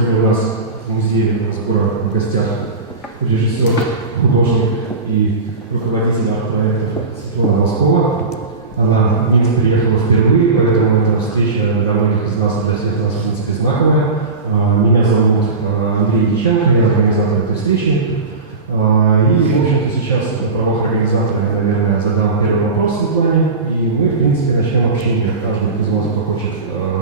Сегодня у нас в музее Скоро в гостях режиссер, художник и руководитель арт-проекта Светлана Волскова. Она в Минск приехала впервые, поэтому эта встреча для многих из нас, для всех нас, в принципе, знаковая. Меня зовут Андрей Диченко, я организатор этой встречи. И, в общем-то, сейчас в правах организатора я, наверное, задам первый вопрос Светлане, и мы, в принципе, начнем общение. Каждый из вас, кто хочет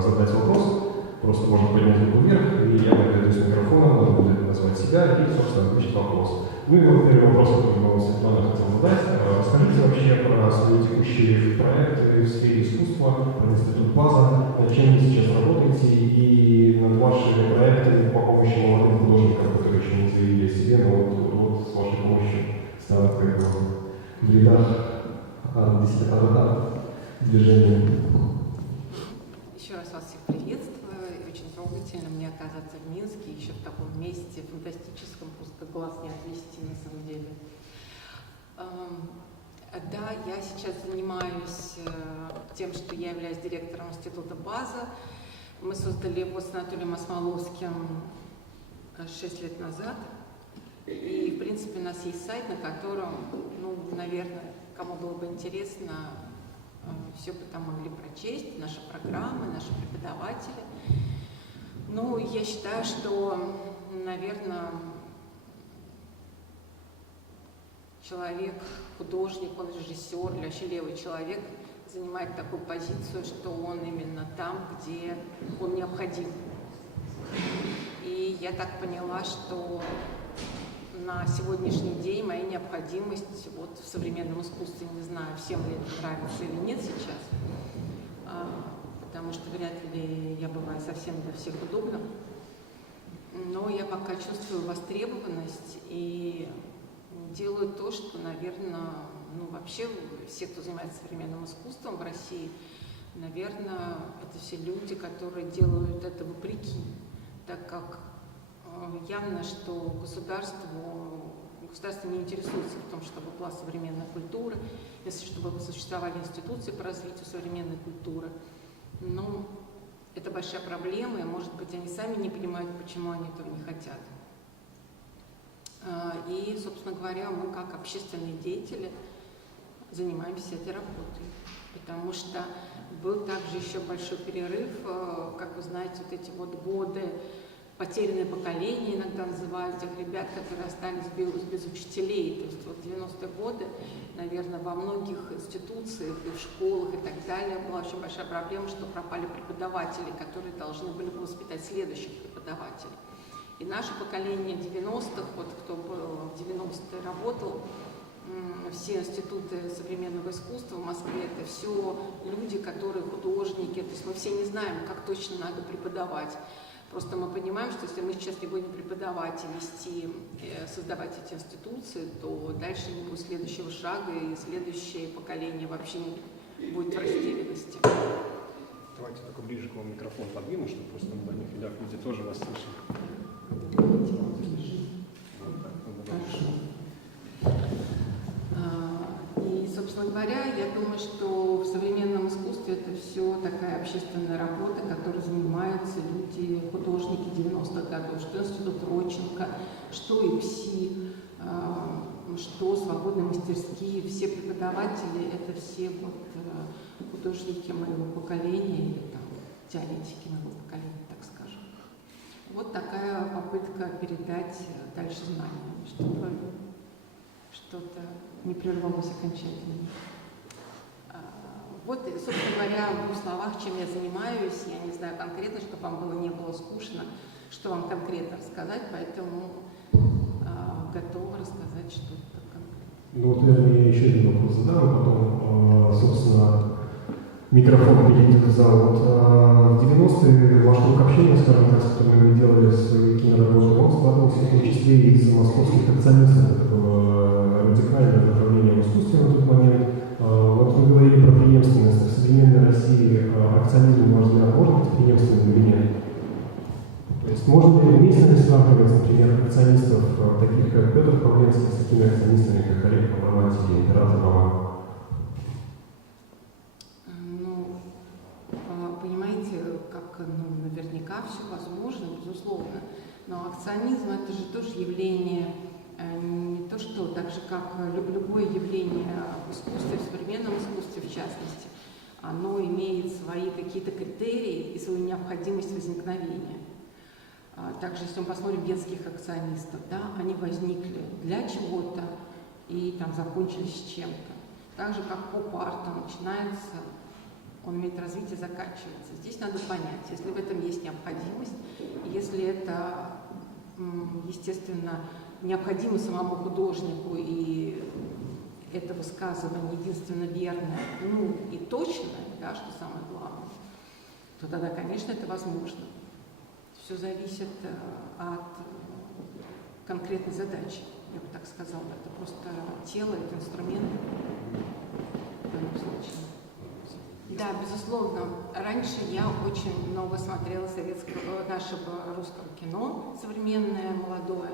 задать вопрос, просто может поднять руку вверх, и я подойду с микрофоном, он будет назвать себя и, собственно, озвучить вопрос. Ну и вот первый вопрос, который Светлана хотела задать. Расскажите вообще про свои текущие проекты в сфере искусства, про институт БАЗа, над чем вы сейчас работаете, и над вашими проектами по помощи молодым художникам, которые еще не заявили о себе, но вот с вашей помощью станут как бы в рядах движения. Еще раз вас всех приветствую. Очень трогательно мне оказаться в Минске, еще в таком месте фантастическом, просто глаз не отвести на самом деле. Да, я сейчас занимаюсь тем, что я являюсь директором института БАЗа. Мы создали его с Анатолием Осмоловским 6 лет назад. И, в принципе, у нас есть сайт, на котором, наверное, кому было бы интересно, все бы там могли прочесть, наши программы, наши преподаватели. Я считаю, что, наверное, человек, художник, он режиссер, или вообще левый человек занимает такую позицию, что он именно там, где он необходим. И я так поняла, что на сегодняшний день моя необходимость в современном искусстве, не знаю, всем ли это нравится или нет сейчас, потому что вряд ли я бываю совсем для всех удобна, но я пока чувствую востребованность и делаю то, что, наверное, вообще все, кто занимается современным искусством в России, наверное, это все люди, которые делают это вопреки, так как явно, что государство не интересуется в том, чтобы была современная культура, если чтобы существовали институции по развитию современной культуры. Это большая проблема, и, может быть, они сами не понимают, почему они этого не хотят. И, собственно говоря, мы, как общественные деятели, занимаемся этой работой, потому что был также еще большой перерыв, как вы знаете, эти годы, потерянное поколение иногда называют тех ребят, которые остались без учителей. То есть 90-е годы, наверное, во многих институциях и в школах и так далее была очень большая проблема, что пропали преподаватели, которые должны были бы воспитать следующих преподавателей. И наше поколение 90-х, кто был в 90-е работал, все институты современного искусства в Москве, это все люди, которые художники. То есть мы все не знаем, как точно надо преподавать. Просто мы понимаем, что если мы сейчас не будем преподавать и вести, создавать эти институции, то дальше не будет следующего шага, и следующее поколение вообще не будет в растерянности. Давайте только ближе к вам микрофон подвину, чтобы просто на дальних рядах люди тоже вас слышали. И, собственно говоря, я думаю, что в современном искусстве это все такая общественная работа, которой занимаются люди, художники 90-х годов, что Институт Родченко, что ИПСИ, что свободные мастерские, все преподаватели, это все художники моего поколения или теоретики моего поколения, так скажем. Вот такая попытка передать дальше знания, чтобы что-то не прервалось окончательно. Собственно говоря, в двух словах, чем я занимаюсь. Я не знаю конкретно, чтобы вам не было скучно, что вам конкретно рассказать, поэтому готова рассказать что-то конкретное. Я еще один вопрос задам, потом, собственно, микрофон перейдет в зал. В 90-е ваш круг общения, скажем так, с которым вы делали свои киноработы, он складывался в том числе из московских акционистов, радикальное направление в искусстве на тот момент. Вы говорили про преемственность. В современной России акционизм, на ваш взгляд, может быть преемственным или нет? То есть можно ли уместно сравнивать, например, акционистов, таких как Петр Павленский, с такими акционистами, как Олег Павловский или император Роман? Понимаете, наверняка все возможно, безусловно. Но акционизм это же тоже явление, не то что, так же как любое явление в искусстве, в современном искусстве в частности, оно имеет свои какие-то критерии и свою необходимость возникновения. Также, если мы посмотрим детских акционистов, да, они возникли для чего-то и там закончились чем-то. Так же, как поп-арт, он начинается, он имеет развитие, заканчивается. Здесь надо понять, если в этом есть необходимость, если это, естественно, необходимо самому художнику, и это высказывание единственно верное, ну и точное, да, что самое главное, то тогда, конечно, это возможно. Все зависит от конкретной задачи, я бы так сказала. Это просто тело, это инструмент в данном случае. Да, безусловно. Раньше я очень много смотрела нашего русского кино, современное, молодое,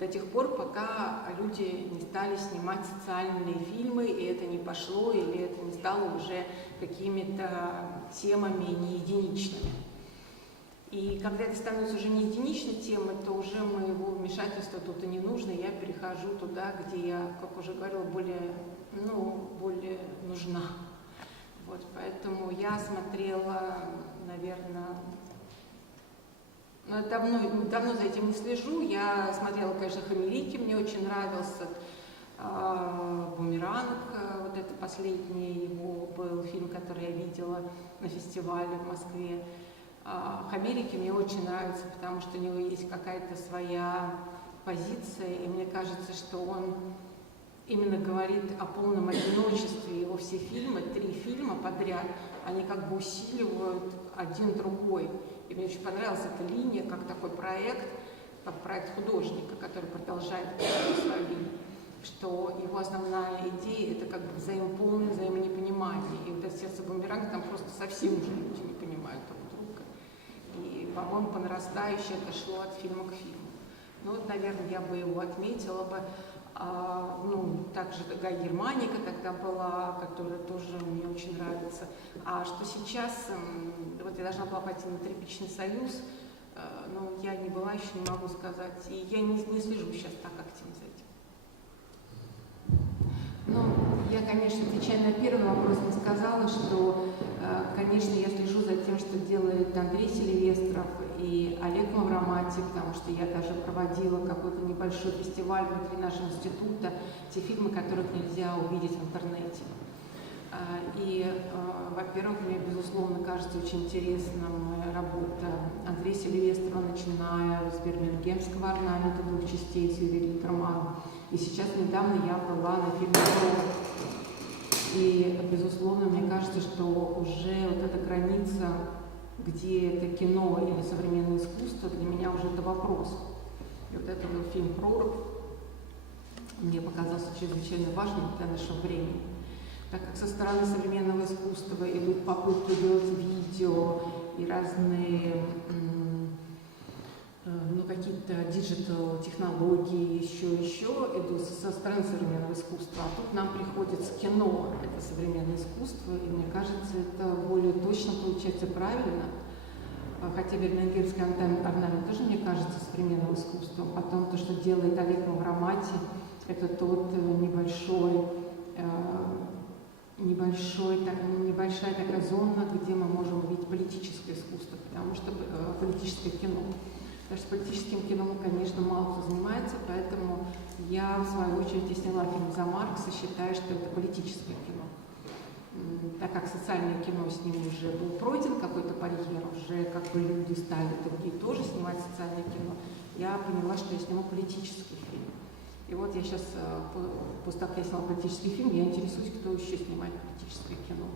до тех пор, пока люди не стали снимать социальные фильмы, и это не пошло, или это не стало уже какими-то темами не единичными. И когда это становится уже не единичной темой, то уже моего вмешательства тут и не нужно, я перехожу туда, где я, как уже говорила, более нужна. Вот, поэтому я смотрела, наверное, давно за этим не слежу. Я смотрела, конечно, «Хамелики», мне очень нравился «Бумеранг», вот это последний его был фильм, который я видела на фестивале в Москве. «Хамелики» мне очень нравится, потому что у него есть какая-то своя позиция, и мне кажется, что он именно говорит о полном одиночестве. Его все фильмы, 3 фильма подряд, они как бы усиливают один другой. И мне очень понравилась эта линия, как такой проект, как проект художника, который продолжает свою линию, что его основная идея — это как бы полное взаимонепонимание. И вот это «Сердце бумеранга» там просто совсем уже люди не понимают друг друга. И, по-моему, по нарастающей это шло от фильма к фильму. Ну вот, наверное, я бы его отметила бы. Также Гай Германика тогда была, которая тоже мне очень нравится. А что сейчас, вот я должна была пойти на «Тряпичный союз», но я не была еще, не могу сказать, и я не слежу сейчас так активно за этим. Я, конечно, отвечая на первый вопрос, не сказала, что, конечно, я слежу за тем, что делает Андрей Селивестров и Олег Мавроматий, потому что я даже проводила какой-то небольшой фестиваль внутри нашего института, те фильмы, которых нельзя увидеть в интернете. Во-первых, мне, безусловно, кажется очень интересным работа Андрея Селивестрова, начиная с бирмингемского орнамента 2 частей с Юрием Литерманом. И сейчас недавно я была на фильме «Про». И, безусловно, мне кажется, что уже вот эта граница, где это кино или современное искусство, для меня уже это вопрос. И вот это был фильм «Прорубь» мне показался чрезвычайно важным для нашего времени, так как со стороны современного искусства идут попытки делать видео и разные какие-то диджитал-технологии, еще идут со стороны современного искусства. А тут нам приходится кино, это современное искусство, и мне кажется, это более точно получается правильно. Хотя бирмингемский орнамент тоже, мне кажется, современным искусством. Потом то, что делает Олег Мавроматий, это тот небольшая такая зона, где мы можем увидеть политическое искусство, потому что политическое кино. Потому что политическим кино, конечно, мало кто занимается, поэтому я, в свою очередь, сняла фильм «За Маркса», считаю, что это политическое кино. Так как социальное кино с ним уже был пройден какой-то барьер, уже как бы люди стали другие тоже снимать социальное кино, я поняла, что я сниму политический фильм. И вот я сейчас, после того, как я сняла политический фильм, я интересуюсь, кто еще снимает политическое кино.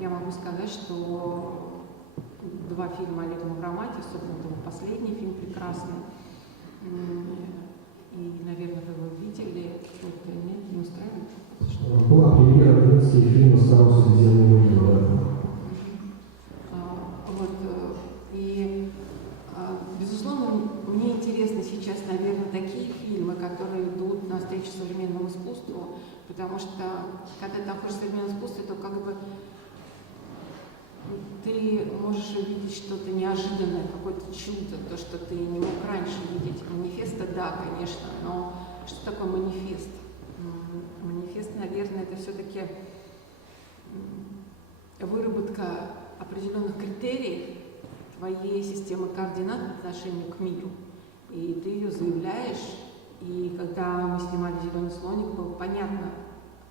Я могу сказать, что 2 фильма Олега Мавроматия, особенно его последний фильм прекрасный, и, наверное, вы его видели, это не устраивает? Была премьера украинских фильмов «Сразу Средиземное море». Безусловно, мне интересны сейчас, наверное, такие фильмы, которые идут навстречу современному искусству, потому что, когда ты находишься в современном искусстве, то как бы ты можешь увидеть что-то неожиданное, какое-то чудо, то, что ты не мог раньше видеть. Манифесты, да, конечно, но что такое манифест? Манифест, наверное, это все-таки выработка определенных критериев твоей системы координат по отношению к миру. И ты ее заявляешь, и когда мы снимали «Зеленый слоник», было понятно,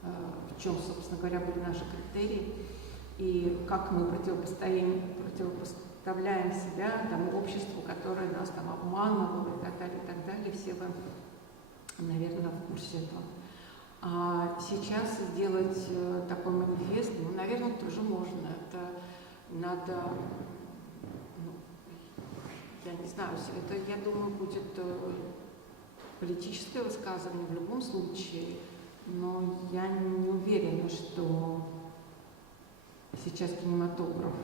в чем, собственно говоря, были наши критерии, и как мы противопоставляем себя тому обществу, которое нас там обманывало и так далее, и так далее. Все вы, наверное, в курсе этого. А сейчас сделать такой манифест, ну, наверное, тоже можно. Это надо, ну, я не знаю, это, я думаю, будет политическое высказывание в любом случае, но я не уверена, что сейчас кинематограф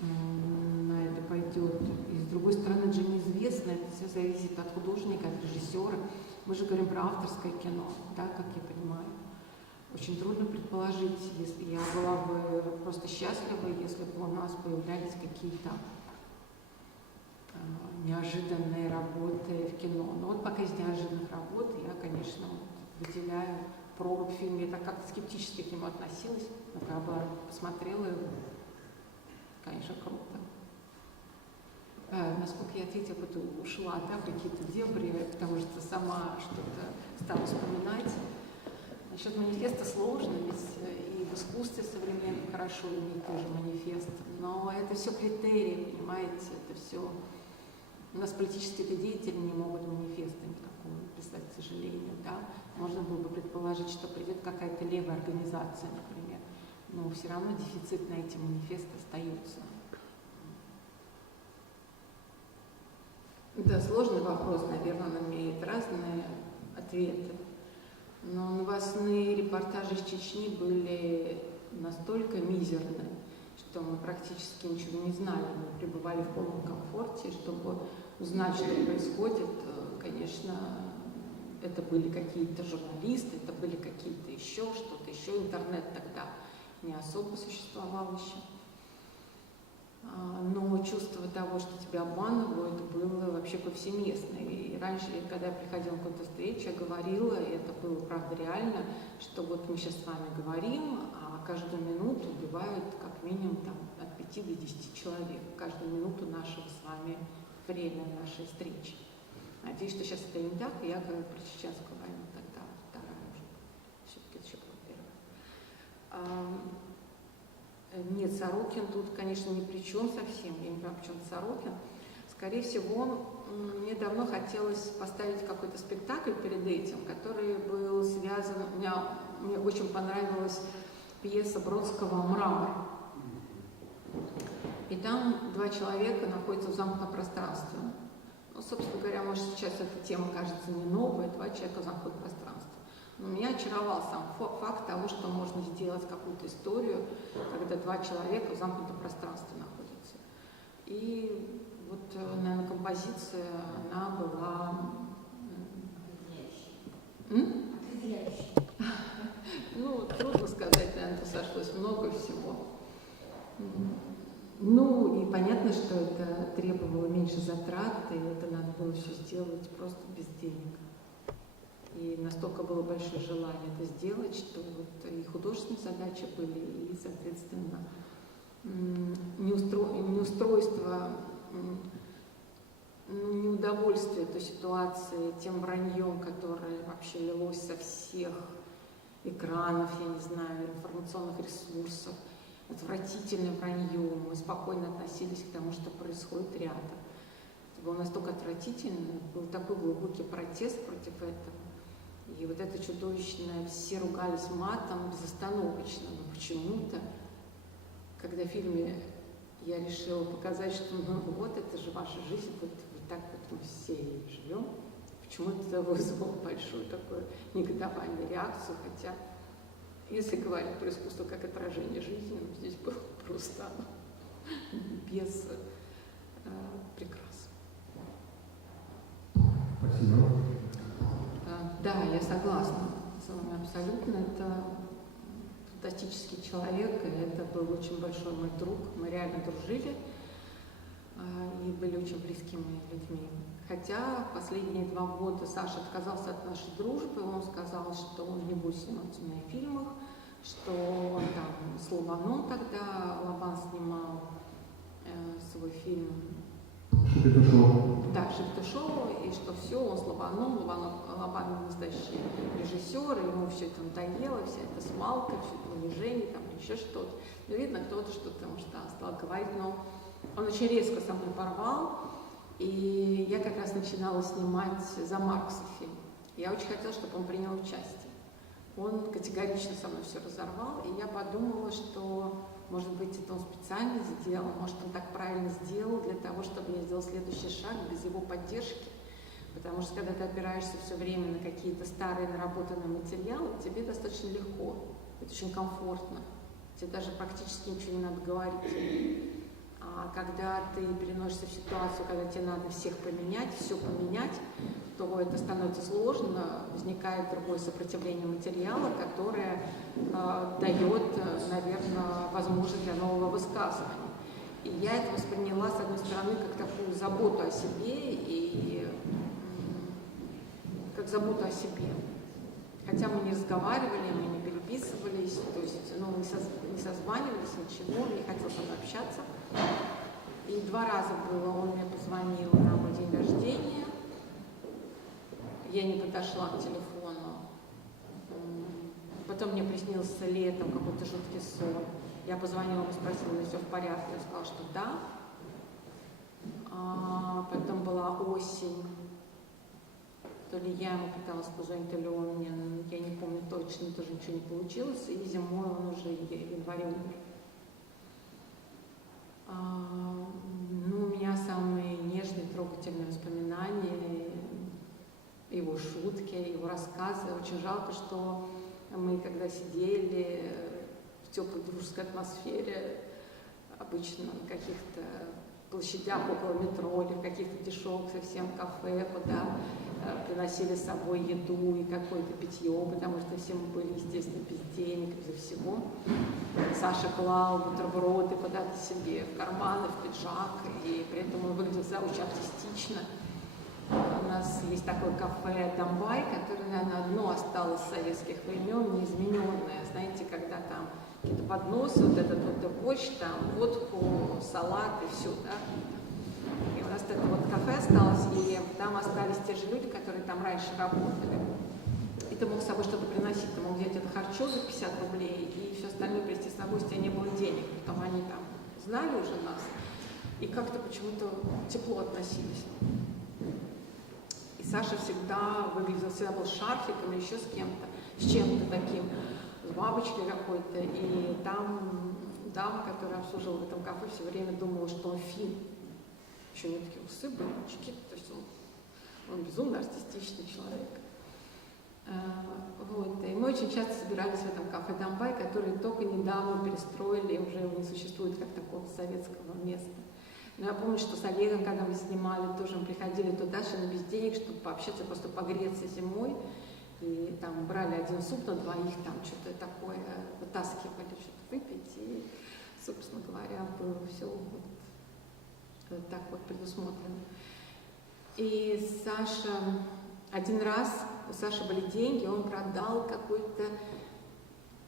на это пойдет. И с другой стороны, же неизвестно, это все зависит от художника, от режиссера. Мы же говорим про авторское кино, да, как я понимаю. Очень трудно предположить, если я была бы просто счастлива, если бы у нас появлялись какие-то неожиданные работы в кино. Но вот пока из неожиданных работ я, конечно, выделяю «Прорубь» в фильме. Я так как-то скептически к нему относилась, но когда посмотрела его, конечно, круто. Насколько я ответила, потом ушла, да, какие-то дебри, потому что сама что-то стала вспоминать. Насчет манифеста сложно, ведь и в искусстве современном хорошо иметь тоже манифест, но это все критерии, понимаете, это все. У нас политические деятели не могут манифеста никакого писать, к сожалению, да. Можно было бы предположить, что придет какая-то левая организация, например, но все равно дефицит на эти манифесты остается. Да, сложный вопрос, наверное, он имеет разные ответы. Но новостные репортажи из Чечни были настолько мизерны, что мы практически ничего не знали. Мы пребывали в полном комфорте, чтобы узнать, что происходит. Конечно, это были какие-то журналисты, это были какие-то еще что-то, еще интернет тогда не особо существовал еще. Но чувство того, что тебя обманывают, было вообще повсеместно. И раньше, когда я приходила на какую-то встречу, я говорила, и это было, правда, реально, что вот мы сейчас с вами говорим, а каждую минуту убивают как минимум там, от 5 до 10 человек. Каждую минуту нашего с вами время нашей встречи. Надеюсь, что сейчас это не так, и я говорю про чеченскую войну тогда, вторая уже. Все-таки это еще была первая. Нет, Сорокин тут, конечно, ни при чем совсем. Я не понимаю, почему Сорокин. Скорее всего, мне давно хотелось поставить какой-то спектакль перед этим, который был связан... Мне очень понравилась пьеса Бродского «Мрамор». И там два человека находятся в замкнутом пространстве. Ну, собственно говоря, может, сейчас эта тема кажется не новой, два человека в замкнутом пространстве. Но меня очаровал сам факт того, что можно сделать какую-то историю, когда два человека в замкнутом пространстве находятся. И вот, наверное, композиция, она была... Ну, трудно сказать, наверное, тут сошлось много всего. Ну, и понятно, что это требовало меньше затрат, и это надо было все сделать просто без денег. И настолько было большое желание это сделать, что вот и художественные задачи были, и, соответственно, неустройство, неудовольствие той ситуации, тем враньем, которое вообще лилось со всех экранов, я не знаю, информационных ресурсов, отвратительное вранье. Мы спокойно относились к тому, что происходит рядом. Это было настолько отвратительно, был такой глубокий протест против этого. И вот это чудовищное, все ругались матом безостановочно, но почему-то, когда в фильме я решила показать, что ну вот это же ваша жизнь, вот так вот мы все живем, почему-то это вызвало большую такую негодование, реакцию, хотя, если говорить про искусство как отражение жизни, ну, здесь было просто без прикрас. Спасибо. Да, я согласна с вами абсолютно. Это фантастический человек, и это был очень большой мой друг. Мы реально дружили и были очень близкими людьми. Хотя последние 2 года Саша отказался от нашей дружбы, он сказал, что он не будет снимать у меня в фильмах, что он там с Лобаном тогда, Лобан снимал свой фильм да, Шифты-шоу, и что все, он с Лобаном, Лобан настоящий режиссер, и ему все это надоело, вся эта смалка, все это унижение, там еще что-то. Но видно, кто-то что-то, может, стал говорить, но он очень резко со мной порвал, и я как раз начинала снимать за Маркса фильм. Я очень хотела, чтобы он принял участие. Он категорично со мной все разорвал, и я подумала, что, может быть, это он специально сделал, может, он так правильно сделал для того, чтобы я сделала следующий шаг без его поддержки. Потому что, когда ты опираешься все время на какие-то старые наработанные материалы, тебе достаточно легко, это очень комфортно, тебе даже практически ничего не надо говорить. А когда ты переносишься в ситуацию, когда тебе надо всех поменять, все поменять, то это становится сложно, возникает другое сопротивление материала, которое дает, наверное, возможность для нового высказывания. И я это восприняла, с одной стороны, как такую заботу о себе и как заботу о себе. Хотя мы не разговаривали, мы не переписывались, то есть не созванивались, ничего, не хотел со мной общаться. И 2 раза было, он мне позвонил на мой день рождения, я не подошла к телефону. Потом мне приснился летом какой-то жуткий сон. Я позвонила ему, спросила, все в порядке, он сказал, что да. Потом была осень. То ли я ему пыталась позвонить, то ли он мне, я не помню точно, тоже ничего не получилось. И зимой он уже в январе умер. У меня самые нежные, трогательные воспоминания, его шутки, его рассказы. Очень жалко, что мы, когда сидели в теплой дружеской атмосфере, обычно на каких-то площадях около метро или в каких-то дешевых совсем кафе, куда приносили с собой еду и какое-то питье, потому что все мы были, естественно, без денег, без всего. Саша клал бутерброды куда-то себе в карманы, в пиджак, и при этом он выглядел всегда очень артистично. У нас есть такое кафе «Домбай», которое, наверное, одно осталось с советских времен, неизмененное. Знаете, когда там какие-то подносы, вот этот вот борщ, там водку, салат и все, да. И у нас это вот кафе осталось, и там остались те же люди, которые там раньше работали. И ты мог с собой что-то приносить, ты мог взять это харчо за 50 рублей и все остальное привезти с собой, если у тебя не было денег. Потом они там знали уже нас и как-то почему-то тепло относились. И Саша всегда выглядел, всегда был с шарфиком или еще с кем-то, с чем-то таким, с бабочкой какой-то. И там дама, которая обслуживала в этом кафе, все время думала, что он фин. Еще у него такие усы были, очки, то есть он безумно артистичный человек. Вот. И мы очень часто собирались в этом кафе «Домбай», который только недавно перестроили, и уже его не существует как такого советского места. Но я помню, что с Олегом, когда мы снимали, тоже мы приходили туда, совершенно без денег, чтобы пообщаться, просто погреться зимой. И там брали один суп на двоих, там что-то такое вытаскивали, что-то выпить. И, собственно говоря, было все вот так вот предусмотрено. И Саша, один раз у Саши были деньги, он продал какую-то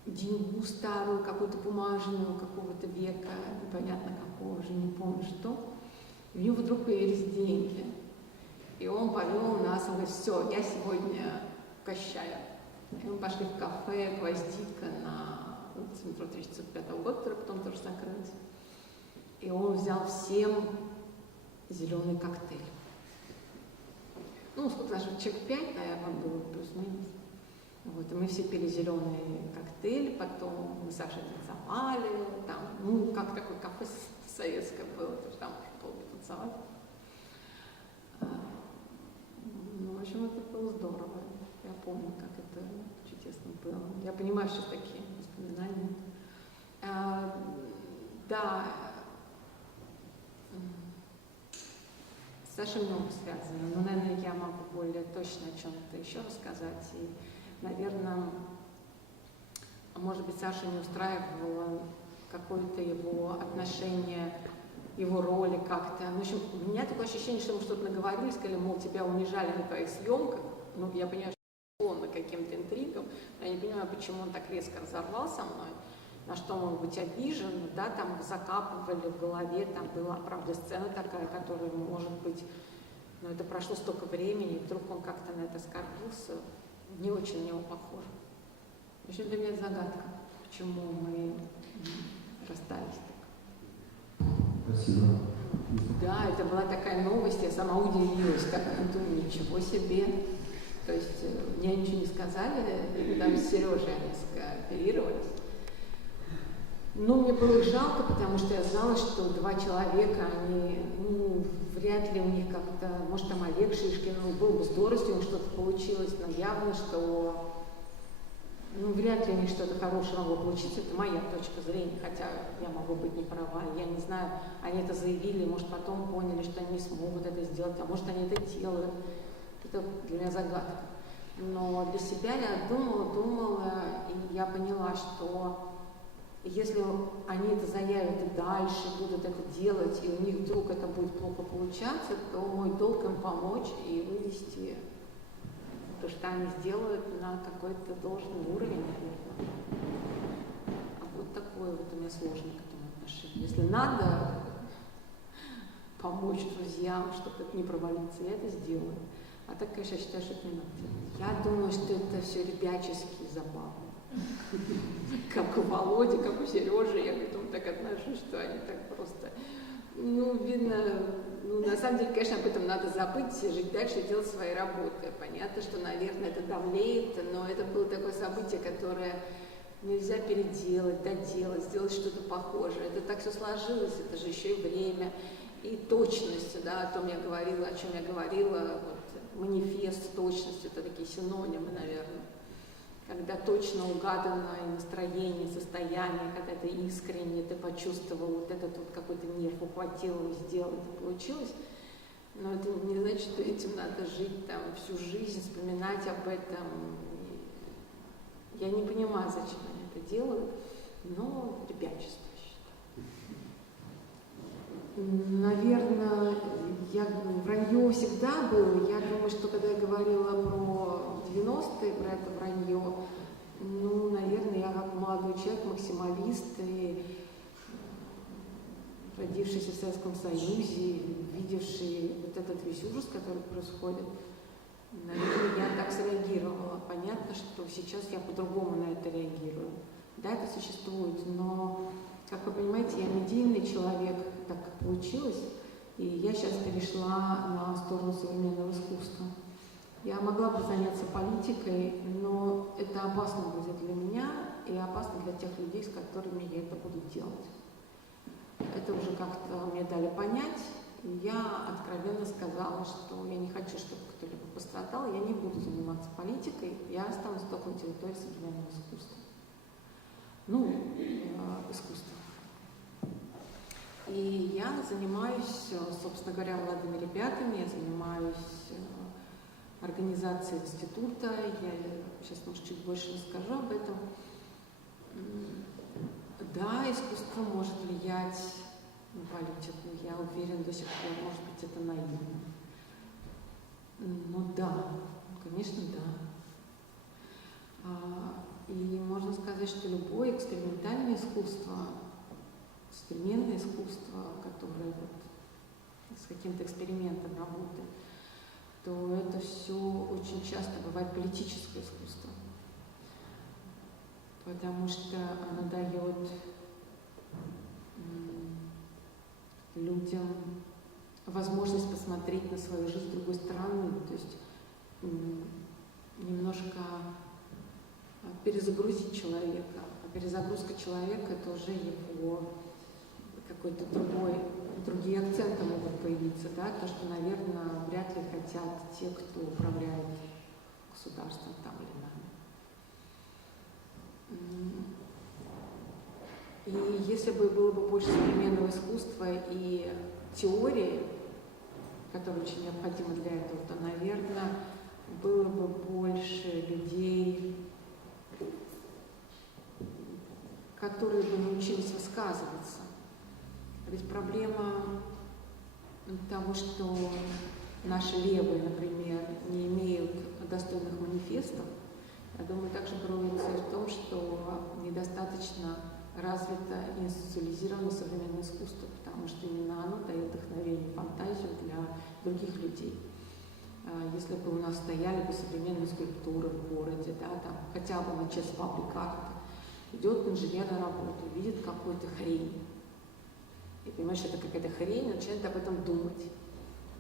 деньгу старую, какую-то бумажную, какого-то века, непонятно какого, уже не помню что. И у него вдруг появились деньги. И он повел нас, он говорит, все, я сегодня угощаю. И мы пошли в кафе «Гвоздика» на улице метро 1905 года, которое потом тоже закрылось. И он взял всем зеленый коктейль. Ну, сколько даже, человек 5, наверное, было, плюс-минус. Вот, и мы все пили зеленый коктейль, потом мы с Сашей танцевали, там, ну, как такое кафе советское было, то есть там долго танцевали. Ну, в общем, это было здорово. Я помню, как это чудесно было. Я понимаю, что такие воспоминания. Да, с Сашей много связано, но, наверное, я могу более точно о чем-то еще рассказать. И, наверное, может быть, Саша не устраивало какое-то его отношение, его роли как-то. В общем, у меня такое ощущение, что мы что-то наговорили, сказали, мол, тебя унижали на твоих съемках. Ну, я понимаю, что он на каким-то интригам, но я не понимаю, почему он так резко разорвал со мной, на что он мог быть обижен, да, там закапывали в голове, там была, правда, сцена такая, которая, может быть, но это прошло столько времени, и вдруг он как-то на это оскорбился, не очень на него похоже. В общем, для меня это загадка, почему мы расстались так. Спасибо. Да, это была такая новость, я сама удивилась, так думаю, ничего себе. То есть мне ничего не сказали, там с Сережей они скооперировались. Но мне было их жалко, потому что я знала, что два человека, они, вряд ли у них как-то, может, там Олег Шишкин, было бы здорово, если у них что-то получилось, но явно, что, вряд ли у них что-то хорошее могло получиться, это моя точка зрения, хотя я могу быть не права, я не знаю, они это заявили, может, потом поняли, что они не смогут это сделать, а может, они это делают, это для меня загадка. Но для себя я думала, и я поняла, что если они это заявят и дальше будут это делать, и у них вдруг это будет плохо получаться, то мой долг им помочь и вывести то, что они сделают, на какой-то должный уровень, наверное. А вот такое вот у меня сложное к этому отношение. Если надо помочь друзьям, чтобы это не провалиться, я это сделаю. А так, конечно, я считаю, что это не надо делать. Я думаю, что это все ребячески забавно. Как у Володи, как у Сережи, я к этому так отношусь, что они так просто, видно, на самом деле, конечно, об этом надо забыть, жить дальше и делать свои работы. Понятно, что, наверное, это давлеет, но это было такое событие, которое нельзя переделать, доделать, сделать что-то похожее. Это так все сложилось, это же еще и время, и точность, да, о чем я говорила, вот, манифест, точность, это такие синонимы, наверное. Когда точно угадано и настроение, состояние, когда это искренне, ты почувствовал вот этот вот какой-то нерв, ухватил и сделал, это получилось. Но это не значит, что этим надо жить там всю жизнь, вспоминать об этом. Я не понимаю, зачем они это делают, но ребячество, считаю. Наверное, вранье всегда было. Я думаю, что когда я говорила про 90-е, про это вранье, наверное, я как молодой человек, максималист, и родившийся в Советском Союзе, видевший вот этот весь ужас, который происходит, наверное, я так среагировала. Понятно, что сейчас я по-другому на это реагирую. Да, это существует, но, как вы понимаете, я медийный человек, так как получилось, и я сейчас перешла на сторону современного искусства. Я могла бы заняться политикой, но это опасно будет для меня и опасно для тех людей, с которыми я это буду делать. Это уже как-то мне дали понять, и я откровенно сказала, что я не хочу, чтобы кто-либо пострадал, я не буду заниматься политикой, я останусь только на территории современного искусства. Искусство. И я занимаюсь, собственно говоря, молодыми ребятами, я занимаюсь организацией института, я сейчас, может, чуть больше расскажу об этом. Да, искусство может влиять на политику, я уверена до сих пор, может быть, это наивно. Да, конечно, да. И можно сказать, что любое экспериментальное искусство, современное искусство, которое с каким-то экспериментом работает, то это все очень часто бывает политическое искусство. Потому что оно дает людям возможность посмотреть на свою жизнь с другой стороны, то есть немножко перезагрузить человека. А перезагрузка человека — это уже его какой-то другие акценты могут появиться, да, то, что, наверное, вряд ли хотят те, кто управляет государством там или иначе. И если бы было бы больше современного искусства и теории, которая очень необходима для этого, то, наверное, было бы больше людей Ведь проблема того, что наши левые, например, не имеют достойных манифестов, я думаю, также кроется и в том, что недостаточно развито и институциализировано современное искусство, потому что именно оно дает вдохновение, фантазию для других людей. Если бы у нас стояли бы современные скульптуры в городе, да, там, хотя бы на честь фабриката, идет инженер на работу, видит какую-то хрень, и понимаешь, что это какая-то хрень, начинает об этом думать.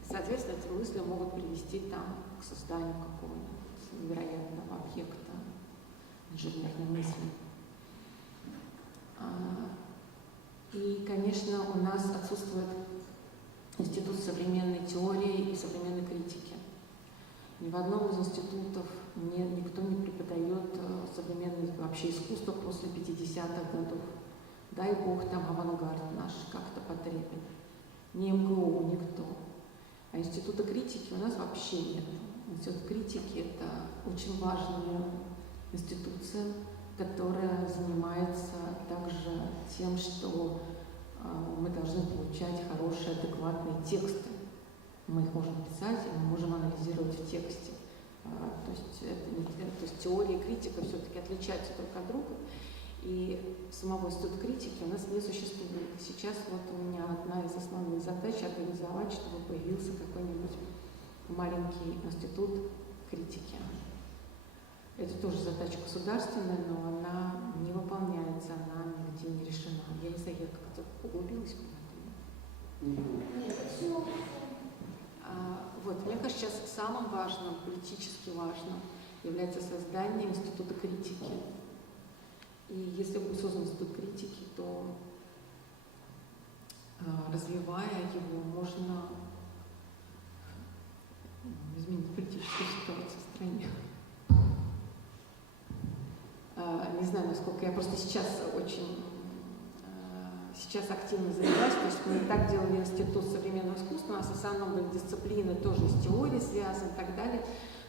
Соответственно, эти мысли могут привести там к созданию какого-нибудь невероятного объекта инженерной мысли. И, конечно, у нас отсутствует институт современной теории и современной критики. Ни в одном из институтов никто не преподает современное вообще искусство после 50-х годов. Дай бог там авангард наш как-то потребен. Ни МГУ, никто. А института критики у нас вообще нет. Институт критики — это очень важная институция, которая занимается также тем, что мы должны получать хорошие, адекватные тексты. Мы их можем писать, и мы можем анализировать в тексте. То есть теория и критика все-таки отличаются друг от друга. И самого института критики у нас не существует. Сейчас вот у меня одна из основных задач — организовать, чтобы появился какой-нибудь маленький институт критики. Это тоже задача государственная, но она не выполняется, она нигде не решена. Я не знаю, я как-то углубилась куда-то. Нет, Вот, мне кажется, сейчас самым важным, политически важным, является создание института критики. И если будет создан институт критики, то, развивая его, можно изменить политическую ситуацию в стране. Не знаю, насколько я просто сейчас активно занялась, то есть мы и так делали институт современного искусства, у нас в основном были дисциплины тоже с теорией связаны и так далее.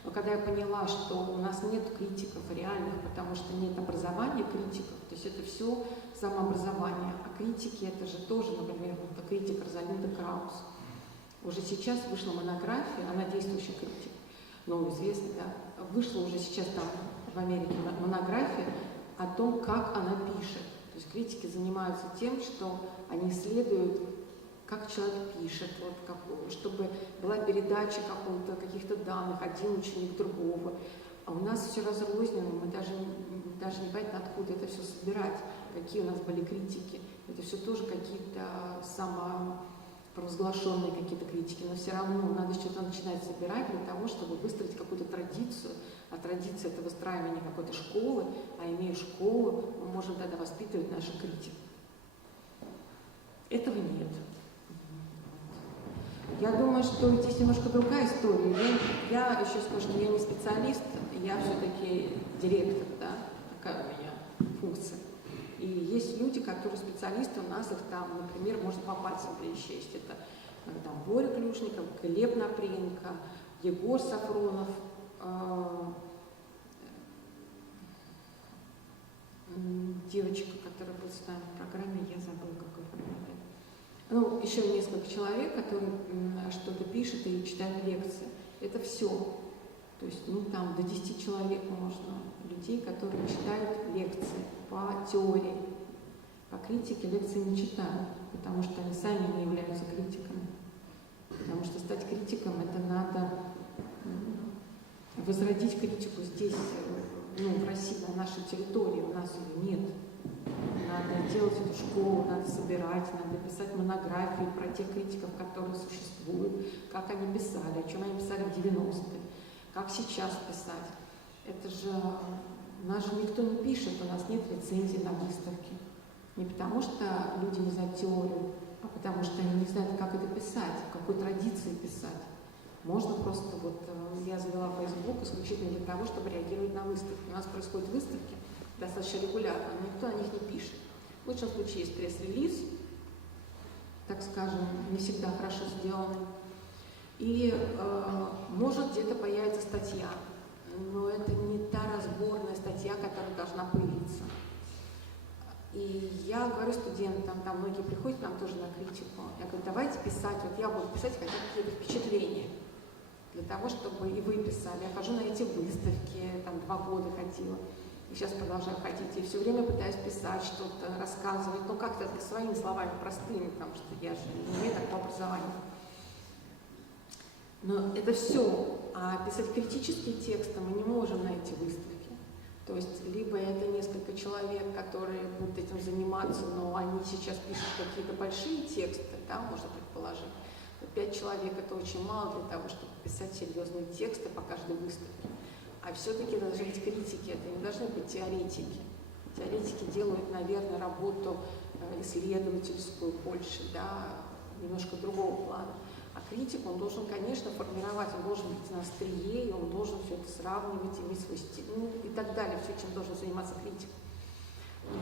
Но когда я поняла, что у нас нет критиков реальных, потому что нет образования критиков, то есть это все самообразование, а критики это же тоже, например, вот критик Розалинда Краус. Уже сейчас вышла монография, она действующий критик, но известный, да, вышла уже сейчас там в Америке монография о том, как она пишет. То есть критики занимаются тем, что они исследуют, как человек пишет, вот, чтобы была передача каких-то данных, один ученик другого. А у нас все разрознено, мы даже не понятно, откуда это все собирать, какие у нас были критики. Это все тоже какие-то самопровозглашенные какие-то критики, но все равно надо что-то начинать собирать для того, чтобы выстроить какую-то традицию. А традиция — это выстраивание какой-то школы, а имея школу, мы можем тогда воспитывать наших критиков. Этого нет. Я думаю, что здесь немножко другая история. Я еще скажу, что я не специалист, я все-таки директор, да, такая у меня функция. И есть люди, которые специалисты, у нас их там, например, можно по пальцам пересчесть. Это там Боря Клюшников, Глеб Напренко, Егор Сафронов, девочка, которая будет с нами в программе, я забыла, какой фамилия. Ну, еще несколько человек, которые что-то пишут и читают лекции. Это все. То есть, там до 10 человек можно, людей, которые читают лекции по теории. По критике лекции не читают, потому что они сами не являются критиками. Потому что стать критиком — это надо возродить критику здесь, в России, на нашей территории, у нас ее нет. Надо делать эту школу, надо собирать, надо писать монографии про тех критиков, которые существуют, как они писали, о чем они писали в 90-е, как сейчас писать. Это же нас же никто не пишет, у нас нет рецензий на выставки. Не потому что люди не знают теорию, а потому что они не знают, как это писать, в какой традиции писать. Можно просто, я завела Facebook исключительно для того, чтобы реагировать на выставки. У нас происходят выставки достаточно регулярно, но никто о них не пишет. В лучшем случае есть пресс-релиз, так скажем, не всегда хорошо сделанный. И может где-то появится статья, но это не та разборная статья, которая должна появиться. И я говорю студентам, там многие приходят к нам тоже на критику, я говорю, давайте писать, вот я буду писать хотя бы какие-то впечатления, для того, чтобы и вы писали. Я хожу на эти выставки, там 2 года ходила, и сейчас продолжаю ходить, и все время пытаюсь писать что-то, рассказывать, ну как-то своими словами, простыми, потому что я же не имею такого образования. Но это все. А писать критические тексты мы не можем на эти выставки. То есть либо это несколько человек, которые будут этим заниматься, но они сейчас пишут какие-то большие тексты, да, можно предположить. 5 человек – это очень мало для того, чтобы писать серьезные тексты по каждой выставке. А все-таки должны быть критики, это не должны быть теоретики. Теоретики делают, наверное, работу исследовательскую больше, да, немножко другого плана. А критик, он должен, конечно, формировать, он должен быть на острие, и он должен все это сравнивать, иметь свой стиль, ну и так далее, все, чем должен заниматься критик.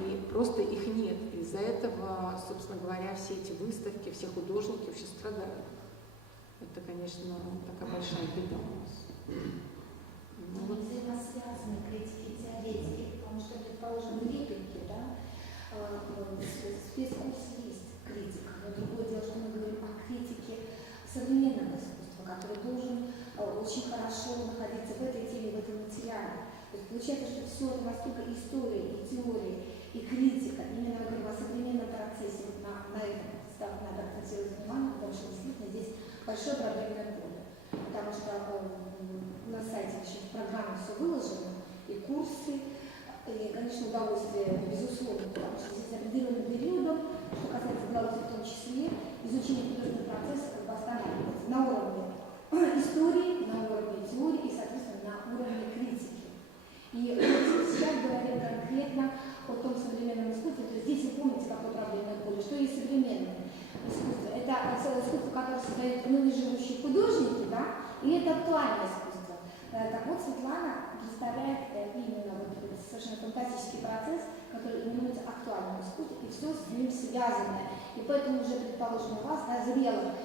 И просто их нет. Из-за этого, собственно говоря, все эти выставки, все художники вообще страдают. Это, конечно, такая большая беда у нас. Но не взаимосвязаны критики и теоретики, потому что, предположим, лепинки, да, спецкурс есть критика, но другое дело, что мы говорим о критике современного искусства, который должен очень хорошо находиться в этой теме, в этом материале. То есть получается, что все это настолько история, и теория, и критика, именно мы говорим о современном процессе, вот на этом надо акцентировать внимание, потому что действительно здесь большое проблемное поле. Потому что на сайте еще в программе все выложено, и курсы, и, конечно, удовольствие, безусловно, потому что здесь определенным периодом, что касается Беларуси в том числе, изучение художественного процесса как бы останавливается на уровне истории, на уровне теории и, соответственно, на уровне критики. И вот сейчас говорим конкретно о том современном искусстве, то есть здесь вы помните, какое проблемное поле, что есть современное искусство. Это искусство, которое создают ныне живущие художники, да, и это актуальное искусство. Так вот, Светлана представляет именно вот этот совершенно фантастический процесс, который именуется актуальным искусством, и все с ним связанное. И поэтому уже, предположим, у вас назрела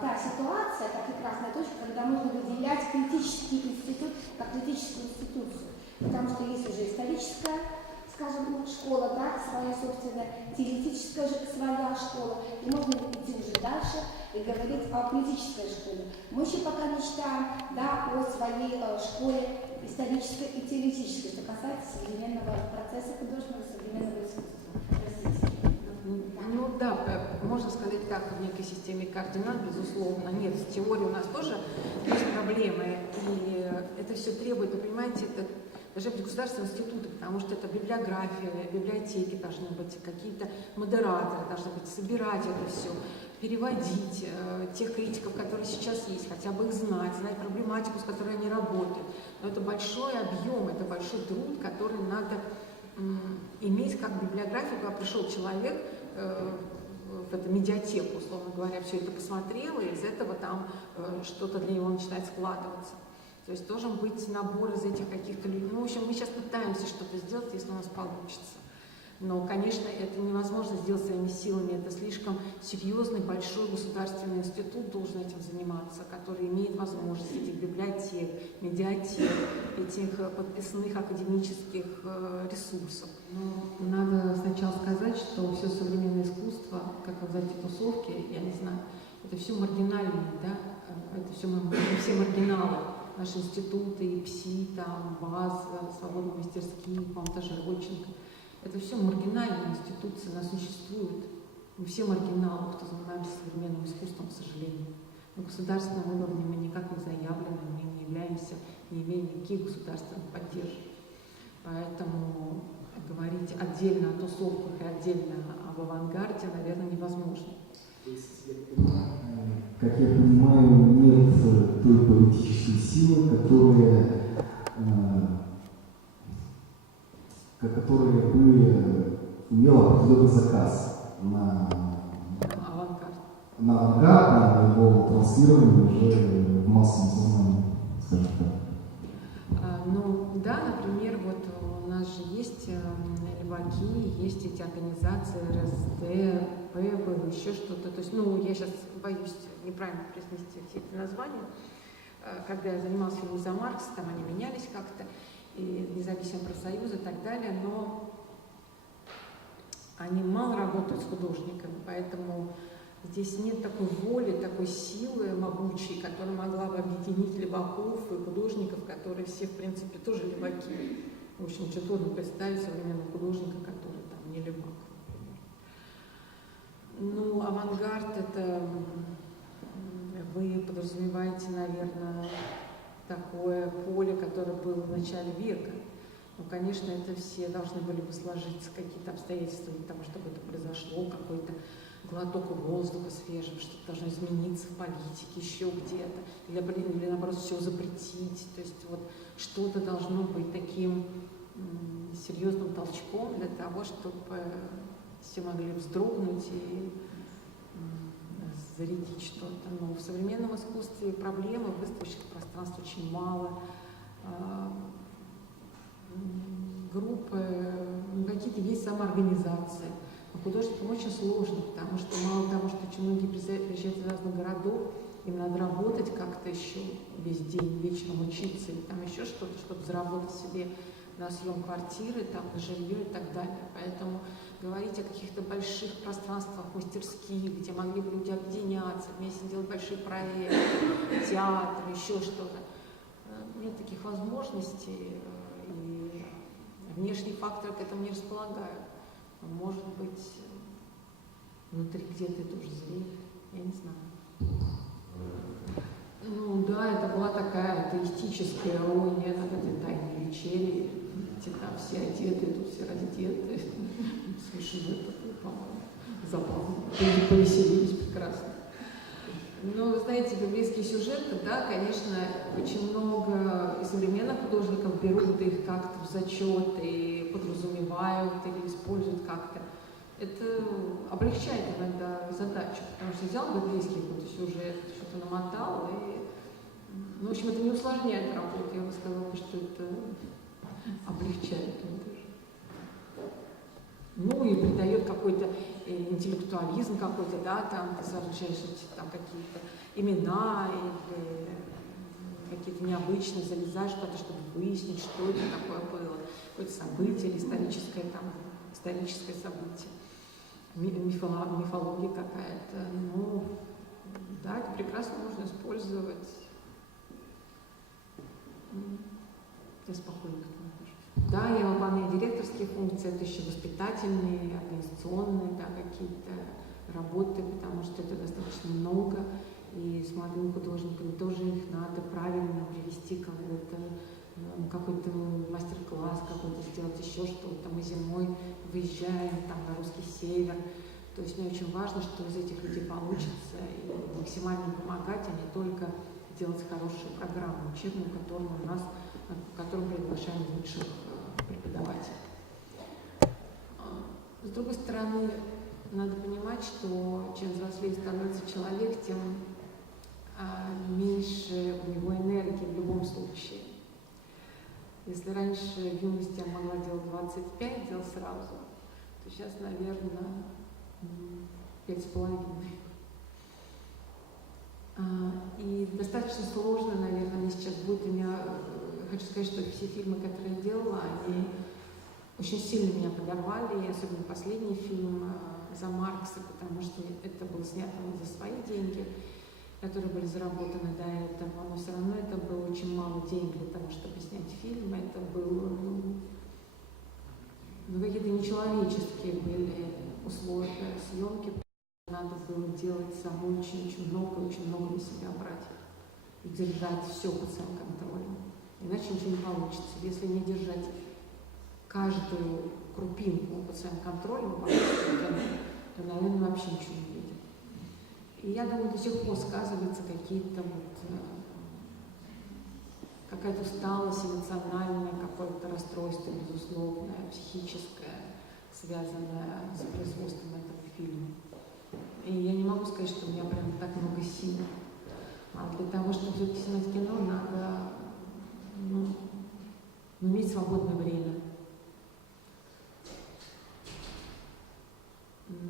та ситуация, та прекрасная точка, когда можно выделять критический институт как критическую институцию. Потому что есть уже историческая, скажем, школа, да, своя собственная, теоретическая же своя школа, и можно идти уже дальше и говорить о политической школе. Мы еще пока не читаем, да, о своей школе исторической и теоретической, что касается современного процесса художественного, современного искусства. Простите. Ну да, можно сказать так, в некой системе координат, безусловно. Нет, с теорией у нас тоже есть проблемы, и это все требует, вы понимаете, это должны быть государственные институты, потому что это библиография, библиотеки должны быть, какие-то модераторы должны быть, собирать это все, переводить тех критиков, которые сейчас есть, хотя бы их знать проблематику, с которой они работают. Но это большой объем, это большой труд, который надо иметь как библиографию, когда пришел человек в эту медиатеку, условно говоря, все это посмотрел, и из этого там что-то для него начинает складываться. То есть должен быть набор из этих каких-то людей. Ну, в общем, мы сейчас пытаемся что-то сделать, если у нас получится. Но, конечно, это невозможно сделать своими силами. Это слишком серьезный, большой государственный институт должен этим заниматься, который имеет возможность этих библиотек, медиатек, этих подписных академических ресурсов. Но надо сначала сказать, что все современное искусство, как вот эти тусовки, я не знаю, это все маргинальное, да? Это все маргиналы. Наши институты, ИПСИ, там, БАЗ, свободные мастерские, по-моему, даже Родченко. Это все маргинальные институции, она существует. Мы все маргиналы, кто занимаемся современным искусством, к сожалению. На государственном уровне мы никак не заявлены, мы не являемся, не имеем никаких государственных поддержек. Поэтому говорить отдельно о тусовках и отдельно об авангарде, наверное, невозможно. Как я понимаю, нет той политической силы, которая бы имела определенный заказ на авангард, на его транслирование уже в массовом сознании, скажем так. Ну да, например, вот у нас же есть леваки, есть эти организации РСД, ПЭБ, еще что-то. То есть, ну, я сейчас боюсь неправильно произнести все эти названия. Когда я занималась фильмом «За Маркса», там они менялись как-то, и независимые профсоюзы и так далее, но они мало работают с художниками, поэтому здесь нет такой воли, такой силы могучей, которая могла бы объединить леваков и художников, которые все, в принципе, тоже леваки. В общем, очень трудно представить современного художника, который там не левак. Ну, авангард — это вы подразумеваете, наверное, такое поле, которое было в начале века. Ну, конечно, это все должны были бы сложиться какие-то обстоятельства для того, чтобы это произошло, какой-то глоток воздуха свежего, что-то должно измениться в политике, еще где-то, или наоборот, все запретить. То есть вот что-то должно быть таким серьезным толчком для того, чтобы все могли вздрогнуть и зарядить что-то. Но в современном искусстве проблемы, выставочных пространств очень мало, группы, какие-то есть самоорганизации. Но художникам очень сложно, потому что мало того, что очень многие приезжают из разных городов, им надо работать как-то еще весь день, вечером учиться, или там еще что-то, чтобы заработать себе на съем квартиры, там, на жилье и так далее. Поэтому говорить о каких-то больших пространствах, мастерских, где могли бы люди объединяться, вместе делать большие проекты, театр, еще что-то. Нет таких возможностей, и внешние факторы к этому не располагают. Может быть, внутри где-то это уже зреет, я не знаю. Ну да, это была такая атеистическая ирония над этой тайной вечерей. Эти там все одеты, тут все раздеты. Слушай, это, по-моему, забавно. Люди повеселились прекрасно. Ну, вы знаете, библейские сюжеты, да, конечно, очень много и современных художников берут их как-то в зачет и подразумевают или используют как-то. Это облегчает иногда задачу, потому что взял библейский какой-то сюжет, что-то намотал, и, ну, в общем, это не усложняет работу, я бы сказала, что это облегчает даже. Ну и придает какой-то интеллектуализм какой-то, да, там ты сразу начинаешь там какие-то имена или какие-то необычные, залезаешь куда-то, чтобы выяснить, что это такое было, какое-то событие или историческое событие, мифология какая-то. Ну, да, это прекрасно можно использовать. Я спокойно к этому отношусь. Да, я выполняю директорские функции, это еще воспитательные, организационные, да, какие-то работы, потому что это достаточно много, и с молодыми художниками тоже их надо правильно привести какой-то мастер-класс, какой-то сделать еще что-то. Мы зимой выезжаем там на русский север. То есть мне очень важно, что из этих людей получится, и максимально помогать, а не только делать хорошую программу учебную, которую приглашаем лучших преподавателей. С другой стороны, надо понимать, что чем взрослее становится человек, тем меньше у него энергии в любом случае. Если раньше в юности я могла делать 25 дел сразу, то сейчас, наверное, 5,5. И достаточно сложно, наверное, мне сейчас будет. Хочу сказать, что все фильмы, которые я делала, они очень сильно меня подорвали, и особенно последний фильм «За Маркса», потому что это было снято за свои деньги, которые были заработаны до этого, но все равно это было очень мало денег для того, чтобы снять фильм. Это было какие-то нечеловеческие были условия съемки. Надо было делать самому очень много на себя брать и держать все под своим контролем. Иначе ничего не получится. Если не держать каждую крупинку под своим контролем, то, наверное, вообще ничего не будет. И я думаю, до сих пор сказывается какая-то усталость эмоциональная, какое-то расстройство, безусловное, психическое, связанное с производством этого фильма. И я не могу сказать, что у меня прям так много сил. А для того, чтобы все-таки снимать кино, надо иметь свободное время.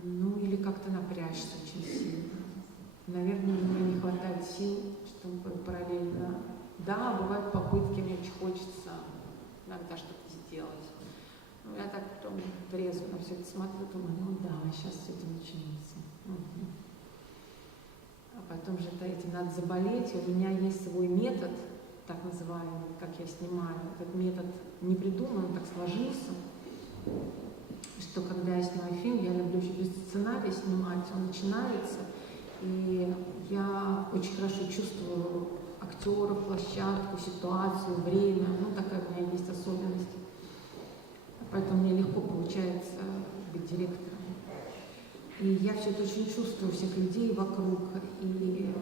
Ну, или как-то напрячься очень сильно. Наверное, мне не хватает сил, чтобы параллельно... Да, бывают попытки, мне очень хочется иногда что-то сделать. Ну, я так потом трезво на все это смотрю, думаю, ну да, сейчас все это начнется. Мгм. А потом же этим надо заболеть. У меня есть свой метод, так называемый, как я снимаю. Этот метод не придуман, он так сложился, что когда я снимаю фильм, я люблю еще без сценария снимать, он начинается, и я очень хорошо чувствую актеров, площадку, ситуацию, время. Ну, такая у меня есть особенность. Поэтому мне легко получается быть директором. И я все это очень чувствую, всех людей вокруг. И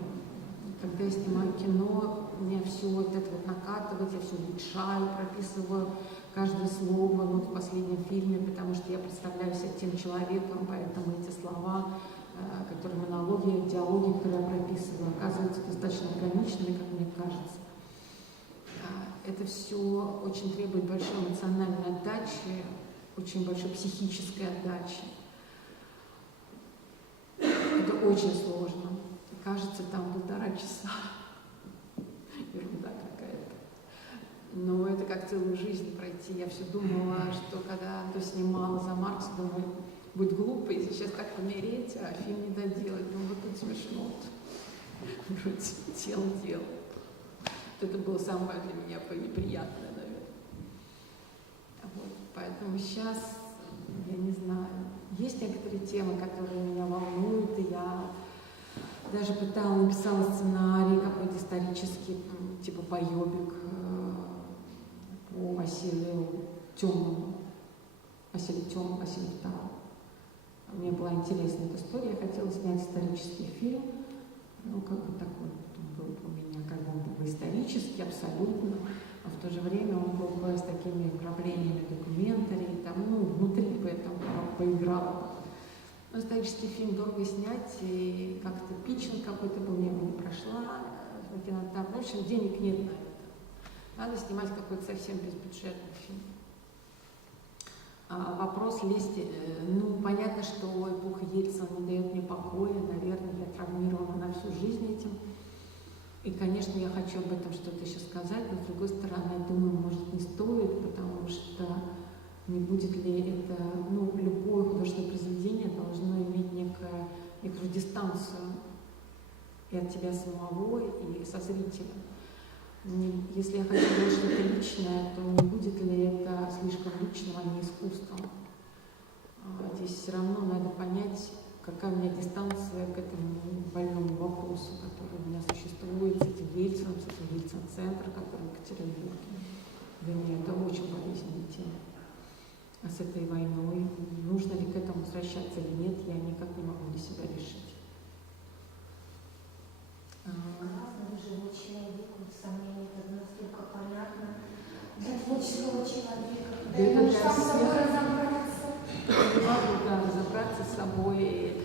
когда я снимаю кино, меня все вот это вот накатывает, я все улучшаю, прописываю каждое слово, вот в последнем фильме, потому что я представляю себя тем человеком, поэтому эти слова, которые монологи, диалоги, которые я прописываю, оказываются достаточно органичными, как мне кажется. Это все очень требует большой эмоциональной отдачи, очень большой психической отдачи. Это очень сложно. Кажется, там 1,5 часа. Ерунда какая-то. Но это как целую жизнь пройти. Я все думала, что когда снимала за Маркса, думаю, будет глупо, если сейчас так помереть, а фильм не доделать. Ну вот тут смешно. Вроде делал. Это было самое для меня неприятное, наверное. Вот. Поэтому сейчас, я не знаю, есть некоторые темы, которые меня волнуют, и я даже написала сценарий какой-то исторический, типа байопик по Василию Темному, Василию II. Мне была интересна эта история, я хотела снять исторический фильм, ну, как бы такой был у меня, как бы он был исторический, абсолютно, а в то же время он был бы с такими вкраплениями документари, там, ну, внутри бы я там поиграла. Но исторический фильм дорого снять, и как-то питчинг какой-то был, я его не прошла, в общем, денег нет на это. Надо снимать какой-то совсем безбюджетный фильм. Вопрос лезть, ну, понятно, что эпоха Ельцина не дает мне покоя, наверное, я травмирована на всю жизнь этим. И, конечно, я хочу об этом что-то еще сказать, но, с другой стороны, я думаю, может, не стоит, потому что не будет ли это, ну, любое художественное произведение должно иметь некую дистанцию и от тебя самого, и со зрителем. Если я хочу делать что-то личное, то не будет ли это слишком личным, а не искусством? Здесь все равно надо понять, какая у меня дистанция к этому больному вопросу, который у меня существует с этим Ельцином, с этим Ельцин-центром, который в Екатеринбурге. Для меня это очень болезненная тема. А с этой войной, нужно ли к этому возвращаться или нет, я никак не могу для себя решить. Вы живой человек, сомнений, это настолько понятно. Для творческого человека, когда я могу сам с собой разобраться. Я не могу, да, разобраться с собой.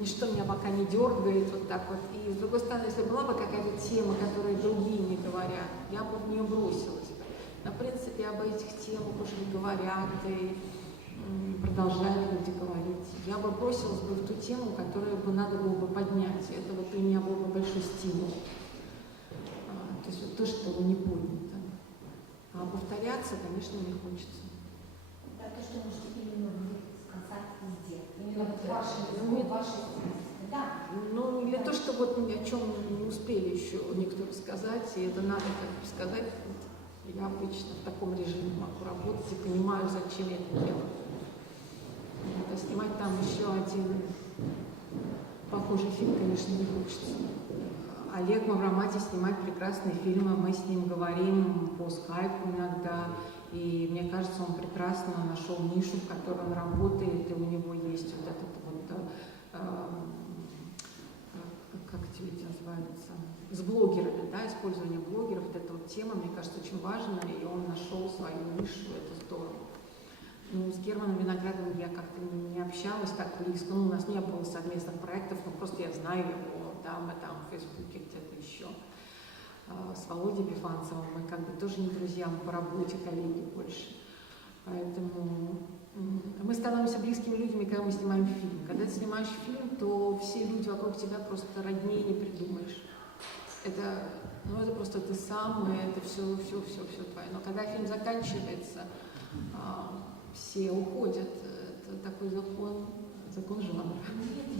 Ничто меня пока не дергает вот так вот. И с другой стороны, если была бы какая-то тема, которую другие не говорят, я бы в нее бросилась. Но, в принципе, об этих темах уже говорят и продолжают люди говорить. Я бы бросилась бы в ту тему, которую бы надо было бы поднять. Это вот для меня был бы большой стимул. То есть вот то, что не поднято. А повторяться, конечно, не хочется. Да, то, что можете именно вы сказать везде. Именно вот вашей стилистике. Да. Ну, или то, что вот ни о чем не успели еще никто рассказать, и это надо как-то сказать. Я обычно в таком режиме могу работать и понимаю, зачем я это делаю. А снимать там еще один похожий фильм, конечно, не хочется. Олег Мавроматий снимает прекрасные фильмы, мы с ним говорим по скайпу иногда, и мне кажется, он прекрасно нашел нишу, в которой он работает, и у него есть вот этот вот, как эти люди называются, с блогерами, да, использование блогеров, вот эта вот тема, мне кажется, очень важная, и он нашел свою нишу, это здорово. Ну, с Германом Виноградовым я как-то не общалась так близко, ну, у нас не было совместных проектов, но просто я знаю его, да, мы там в Фейсбуке где-то еще. С Володей Бифанцевым мы как бы тоже не друзья, мы по работе коллеги больше. Поэтому мы становимся близкими людьми, когда мы снимаем фильм. Когда ты снимаешь фильм, то все люди вокруг тебя просто роднее не придумаешь. Это просто ты сам, и это все твое. Но когда фильм заканчивается, все уходят. Это такой закон жанра.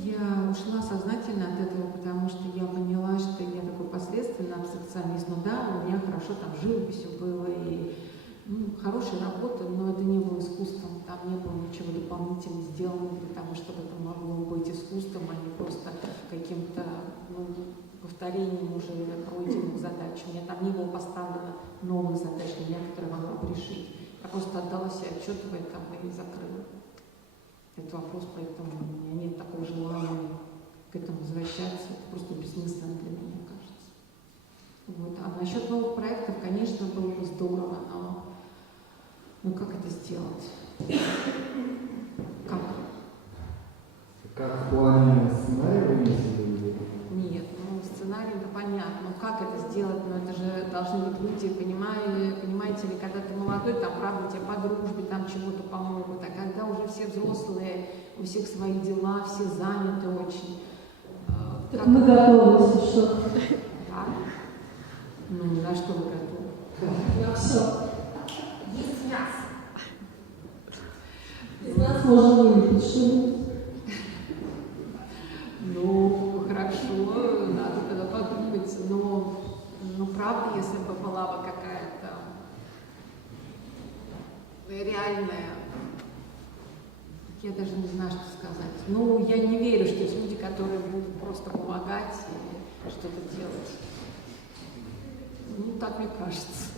Я ушла сознательно от этого, потому что я поняла, что я такой последственный абстракционист. Ну да, у меня хорошо там живописью было, и хорошая работа, но это не было искусством, там не было ничего дополнительно сделанного для того, чтобы это могло быть искусством, а не просто каким-то повторением уже пройденных задач. У меня там не было поставлено новых задач для меня, которые могла бы решить. Я просто отдала себе отчет в этом и закрыла этот вопрос, поэтому у меня нет такого желания к этому возвращаться. Это просто бессмысленно для меня, кажется. Вот. А насчет новых проектов, конечно, было бы здорово, но как это сделать? Как? Как в плане сценария вы имеете в виду? Нет, сценарий это понятно. Как это сделать? Это же должны быть люди, понимаете ли, когда ты молодой, там, правда, тебе по дружбе, там чего-то помогут, а когда уже все взрослые, у всех свои дела, все заняты очень. Так мы готовы, если что. Да? На что вы готовы? На все. Есть мясо. Из нас можно вылепить что-нибудь. Хорошо, надо тогда подумать, но правда, если бы была бы какая-то реальная, я даже не знаю, что сказать. Я не верю, что есть люди, которые будут просто помогать и что-то делать. Так мне кажется.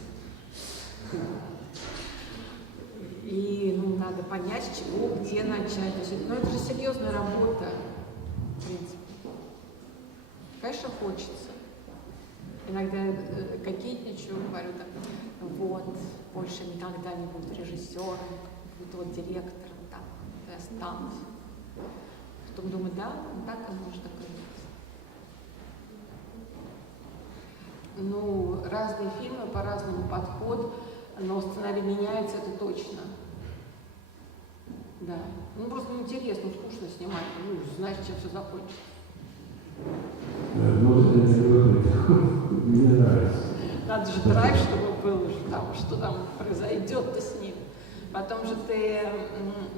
И надо понять, с чего, где начать. Это же серьезная работа, в принципе. Конечно, хочется. Иногда кокетничаю, говорю так, больше никогда не буду режиссером, буду директором, и останусь. Потом думаю, да, так оно может оказаться. Разные фильмы, по-разному подход, но сценарий меняется, это точно. Да. Просто неинтересно, скучно снимать, знаешь, чем все закончится. Может, это не выглядит. Мне нравится. Надо же драйв, чтобы был, что там произойдет-то с ним. Потом же ты,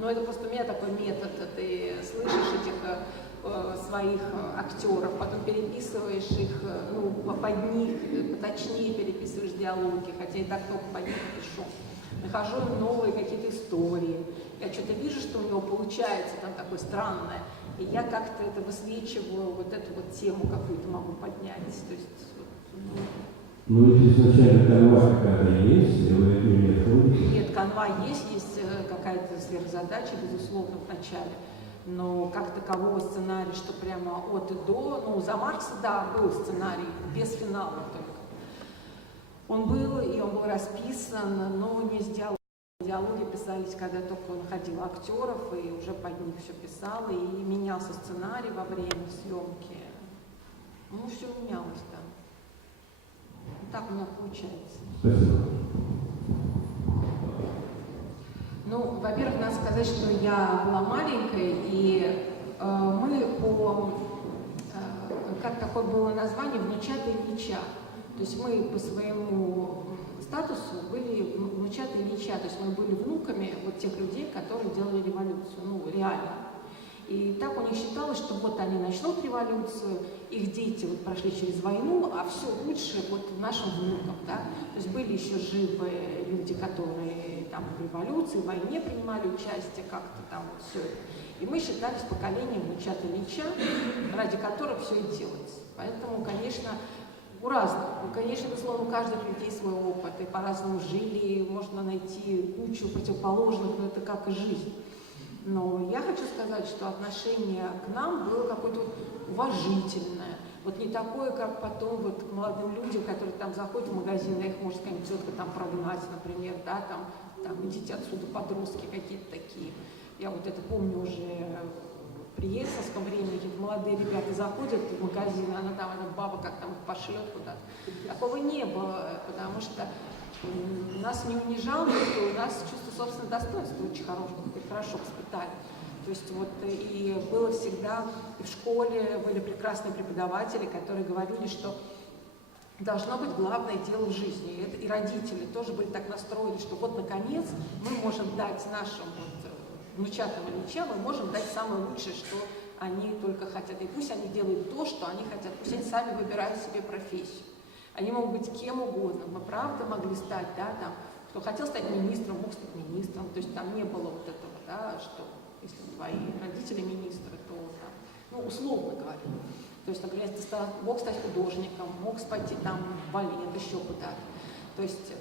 это просто у меня такой метод, ты слышишь этих своих актеров, потом переписываешь их, под них, поточнее переписываешь диалоги, хотя и так только под них пишу. Нахожу новые какие-то истории. Я что-то вижу, что у него получается там такое странное, и я как-то это высвечиваю, эту тему какую-то могу поднять. То есть, ведь изначально канва какая-то есть, или вы ее не отходите? Нет, канва есть какая-то сверхзадача, безусловно, в начале. Но как такового сценария, что прямо от и до, за Маркса, да, был сценарий, без финала только. Он был, и он был расписан, но не сделал. Диалоги писались, когда только он находил актеров, и уже под них все писал, и менялся сценарий во время съемки. Все менялось, да. Так у меня получается. Спасибо. Во-первых, надо сказать, что я была маленькой, и мы как такое было название, внучата Ильича. То есть мы по своему статусу были внучата Ильича, то есть мы были внуками тех людей, которые делали революцию, реально. И так у них считалось, что они начнут революцию, их дети прошли через войну, а все лучше нашим внукам, да. То есть были еще живы люди, которые там в революции, в войне принимали участие, как-то там все это. И мы считались поколением внучат Ильича, ради которых все и делается. Поэтому, конечно, у разных. Конечно, безусловно, у каждых людей свой опыт, и по-разному жили, можно найти кучу противоположных, но это как и жизнь. Но я хочу сказать, что отношение к нам было какое-то уважительное. Не такое, как потом к молодым людям, которые там заходят в магазин, их может какая-нибудь тетка там прогнать, например, да, там идите отсюда, подростки какие-то такие. Я это помню уже при ельцинском времени, какие-то молодые ребята заходят в магазин, она эта баба как их пошлет куда-то. Такого не было, потому что нас не унижало, у нас чувство собственного достоинства очень хорошо воспитали. То есть и было всегда, и в школе были прекрасные преподаватели, которые говорили, что должно быть главное дело в жизни. И родители тоже были так настроены, что вот, наконец, мы можем дать нашим внучатам и внучам, мы можем дать самое лучшее, что они только хотят. И пусть они делают то, что они хотят, пусть они сами выбирают себе профессию. Они могут быть кем угодно. Мы правда могли стать, да, там, кто хотел стать министром, мог стать министром. То есть там не было вот этого, да, что если твои родители министры, то там, ну, условно говоря. То есть, например, ты мог стать художником, мог пойти там в балет, еще куда-то. То есть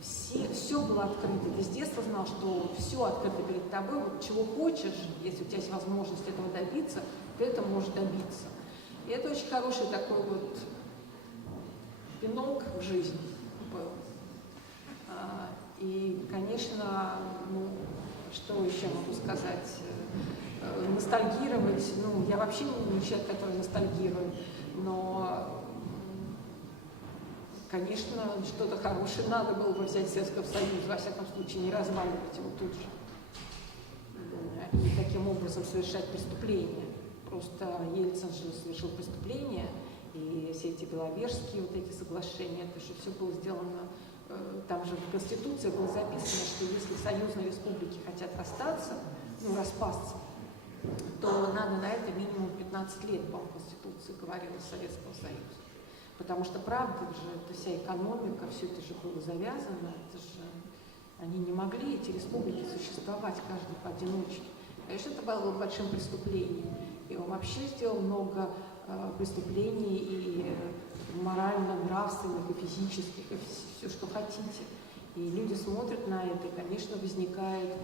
все было открыто. Ты с детства знал, что все открыто перед тобой. Вот чего хочешь, если у тебя есть возможность этого добиться, ты это можешь добиться. И это очень хороший такой вот пинок в жизнь был. И, конечно, ну, что еще могу сказать? Ностальгировать, ну, я вообще не человек, который ностальгирует, но, конечно, что-то хорошее надо было бы взять Советского Союза, во всяком случае, не разваливать его тут же. И таким образом совершать преступления. Просто Ельцин же совершил преступление, и все эти беловежские вот эти соглашения, это же все было сделано, там же в Конституции было записано, что если союзные республики хотят расстаться, ну, распасться, то надо на это минимум 15 лет, по-моему, Конституции говорила Советского Союза. Потому что, правда же, это вся экономика, все это же было завязано, это же они не могли, эти республики, существовать, каждый поодиночке. Конечно, это было большим преступлением. И он вообще сделал много преступлений и морально-нравственных, и физических, и все, что хотите. И люди смотрят на это, и, конечно, возникает...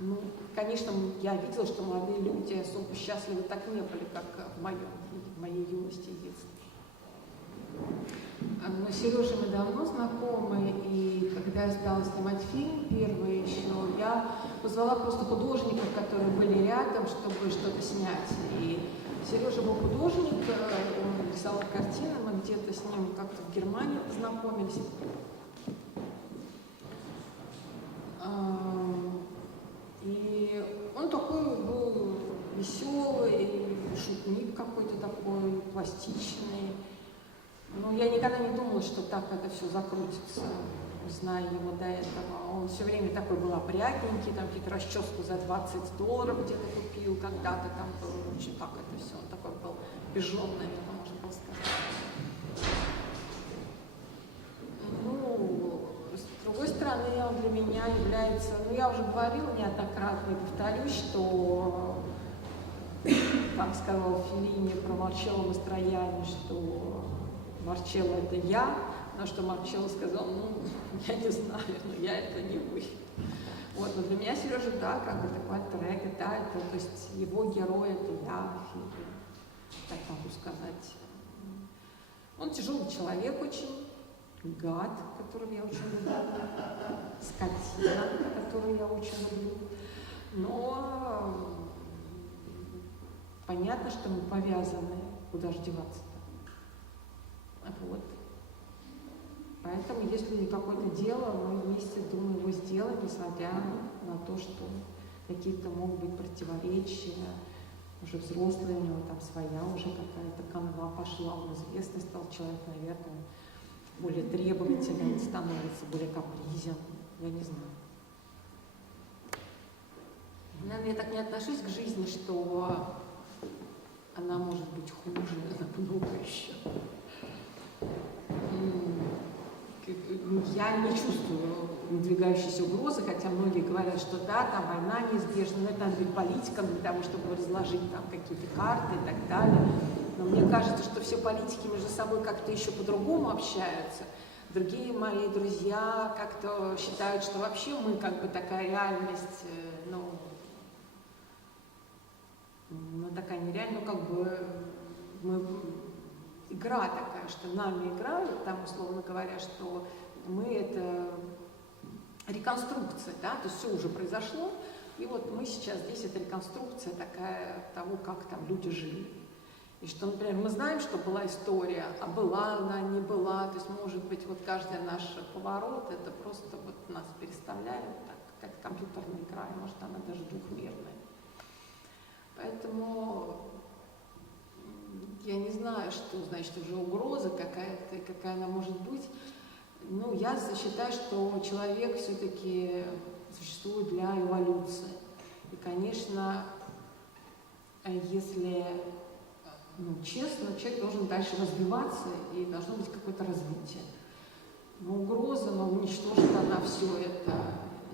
Ну, конечно, я видела, что молодые люди особо счастливы так не были, как в моей юности и детстве. Но с Сережей мы давно знакомы, и когда я стала снимать фильм первый еще, я позвала просто художников, которые были рядом, чтобы что-то снять. И Сережа был художник, он рисовал картины, мы где-то с ним как-то в Германии познакомились. И он такой был веселый, шутник какой-то такой, пластичный. Но я никогда не думала, что так это все закрутится, зная его до этого. Он все время такой был опрятненький, там какие-то расческу за $20 где-то купил, когда-то там был, очень так это все, он такой был пижонный, это можно было сказать. Ну, с другой стороны, он для меня является, ну, я уже говорила неоднократно и повторюсь, что, как сказал Феллини про Марчелло Мастроянни, что Марчелло это я, на что Марчелло сказал, ну, я не знаю, но я это не вы. Вот, но для меня Сережа, да, как бы такой трек, да, это, то есть его герой это я в фильме, так могу сказать. Он тяжелый человек очень, гад, которого я очень люблю, скотина, которую я очень люблю, но понятно, что мы повязаны, куда же деваться-то. Вот. Поэтому, если какое-то дело, мы вместе, думаю, его сделаем, несмотря на то, что какие-то могут быть противоречия, уже взрослый, у него там своя уже какая-то канва пошла, он известный стал человек, наверное, более требовательный становится, более капризен, я не знаю. Наверное, я так не отношусь к жизни, что она может быть хуже, намного еще. Я не чувствую надвигающейся угрозы, хотя многие говорят, что да, там война неизбежна, но это надо быть политиком для того, чтобы разложить там какие-то карты и так далее. Но мне кажется, что все политики между собой как-то еще по-другому общаются. Другие мои друзья как-то считают, что вообще мы как бы такая реальность, ну такая нереальная, ну как бы мы... Игра такая, что нами играют, там, условно говоря, что мы это реконструкция, да, то есть все уже произошло, и вот мы сейчас здесь, это реконструкция такая того, как там люди жили. И что, например, мы знаем, что была история, а была она, не была, то есть, может быть, вот каждый наш поворот, это просто вот нас переставляет, так, как компьютерная игра, и может она даже двухмерная. Поэтому... Я не знаю, что значит уже угроза какая-то, какая она может быть. Ну, я считаю, что человек все-таки существует для эволюции. И, конечно, если честно, человек должен дальше развиваться, и должно быть какое-то развитие. Но угроза, уничтожит она все это.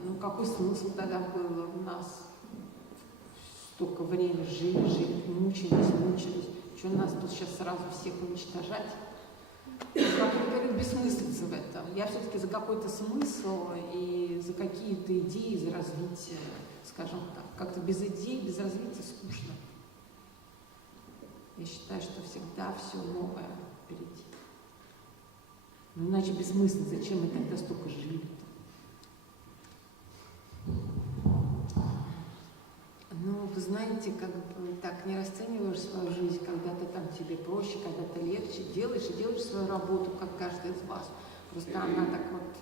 Ну, какой смысл тогда было у нас столько времени жили, мучились. Что нас тут сейчас сразу всех уничтожать? Какой-то бессмыслица в этом. Я все-таки за какой-то смысл и за какие-то идеи, за развитие, скажем так. Как-то без идей, без развития скучно. Я считаю, что всегда все новое впереди. Ну, иначе бессмысленно. Зачем мы тогда столько жили-то? Ну, вы знаете, как бы так не расцениваешь свою жизнь, когда-то там тебе проще, когда-то легче, делаешь свою работу, как каждый из вас. Просто она так вот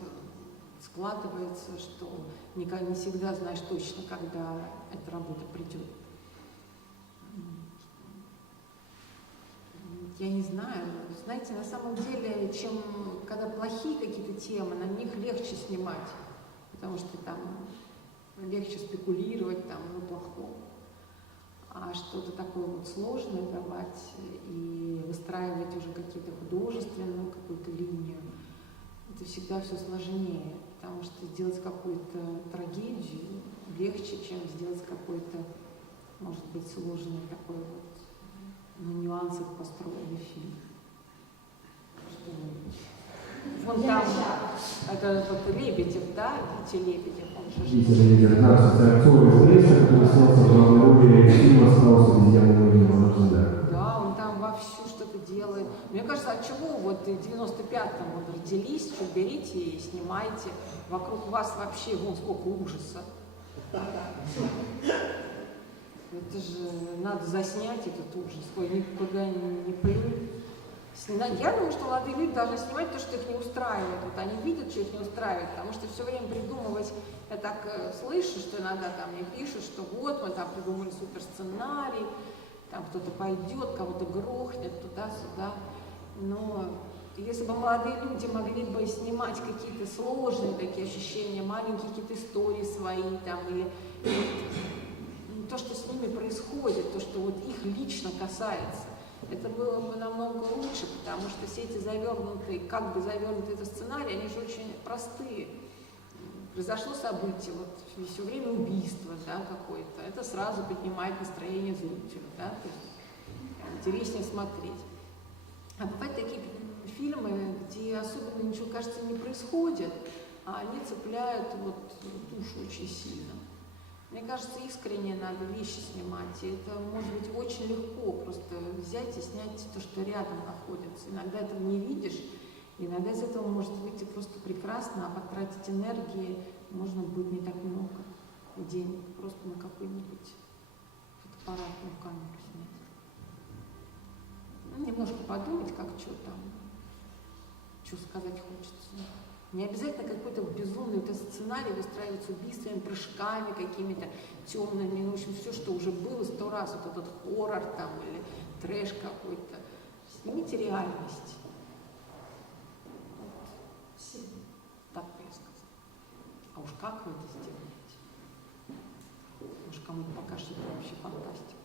складывается, что не всегда знаешь точно, когда эта работа придет. Я не знаю. Знаете, на самом деле, когда плохие какие-то темы, на них легче снимать, потому что там легче спекулировать там на плохом. А что-то такое вот сложное давать и выстраивать уже какие-то художественную какую-то линию, это всегда все сложнее, потому что сделать какую-то трагедию легче, чем сделать какой-то, может быть, сложный такой вот на нюансах построенный фильм. Вон там, это вот Лебедев, да, видите, Лебедев, он же... Акцовый стресс, который снялся в главной роли фильма «Страус обезьяны да. Да, он там вовсю что-то делает. Мне кажется, от чего вот в 95-м вот родились, что берите и снимайте. Вокруг вас вообще вон сколько ужаса. Это же надо заснять этот ужас. Ой, никуда не плюнь. Я думаю, что молодые люди должны снимать то, что их не устраивает. Вот они видят, что их не устраивает, потому что все время придумывать, я так слышу, что иногда там мне пишут, что вот мы там придумали суперсценарий, там кто-то пойдет, кого-то грохнет туда-сюда. Но если бы молодые люди могли бы снимать какие-то сложные такие ощущения, маленькие какие-то истории свои, там, или то, что с ними происходит, то, что вот их лично касается, это было бы намного лучше, потому что все эти завернутые, как бы завернутые это сценарии, они же очень простые. Произошло событие, вот все время убийство, да, какое-то, это сразу поднимает настроение зрителя, да, то есть интереснее смотреть. А бывают такие фильмы, где особенно ничего, кажется, не происходит, а они цепляют вот душу очень сильно. Мне кажется, искренне надо вещи снимать, и это может быть очень легко, просто взять и снять то, что рядом находится. Иногда этого не видишь, иногда из этого может выйти просто прекрасно, а потратить энергии можно будет не так много и денег, просто на какую-нибудь фотоаппаратную камеру снять. Ну, немножко подумать, как что там, что сказать хочется. Не обязательно какой-то безумный вот этот сценарий выстраивать с убийствами, прыжками какими-то темными, ну, в общем, все, что уже было 100 раз, вот этот хоррор там или трэш какой-то. Снимите реальность. Вот. Так бы я сказала. А уж как вы это сделаете? Уж кому-то покажется, это вообще фантастика.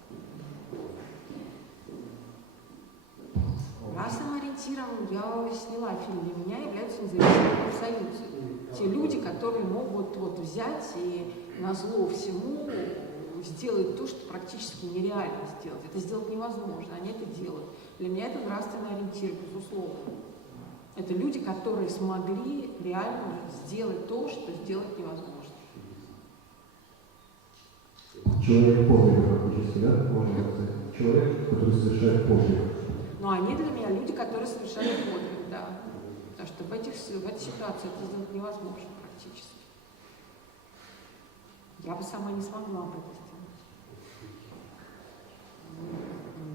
Расовым ориентиром я сняла фильм, для меня являются независимые профсоюзы. Те люди, которые могут вот взять и назло всему сделать то, что практически нереально сделать. Это сделать невозможно, они это делают. Для меня это нравственный ориентир, безусловно. Это люди, которые смогли реально сделать то, что сделать невозможно. Человек подвига практически, да? Можно сказать. Человек, который совершает подвиг. Но они для меня люди, которые совершают подвиг, да. Потому что в этой ситуации это сделать невозможно практически. Я бы сама не смогла бы это сделать.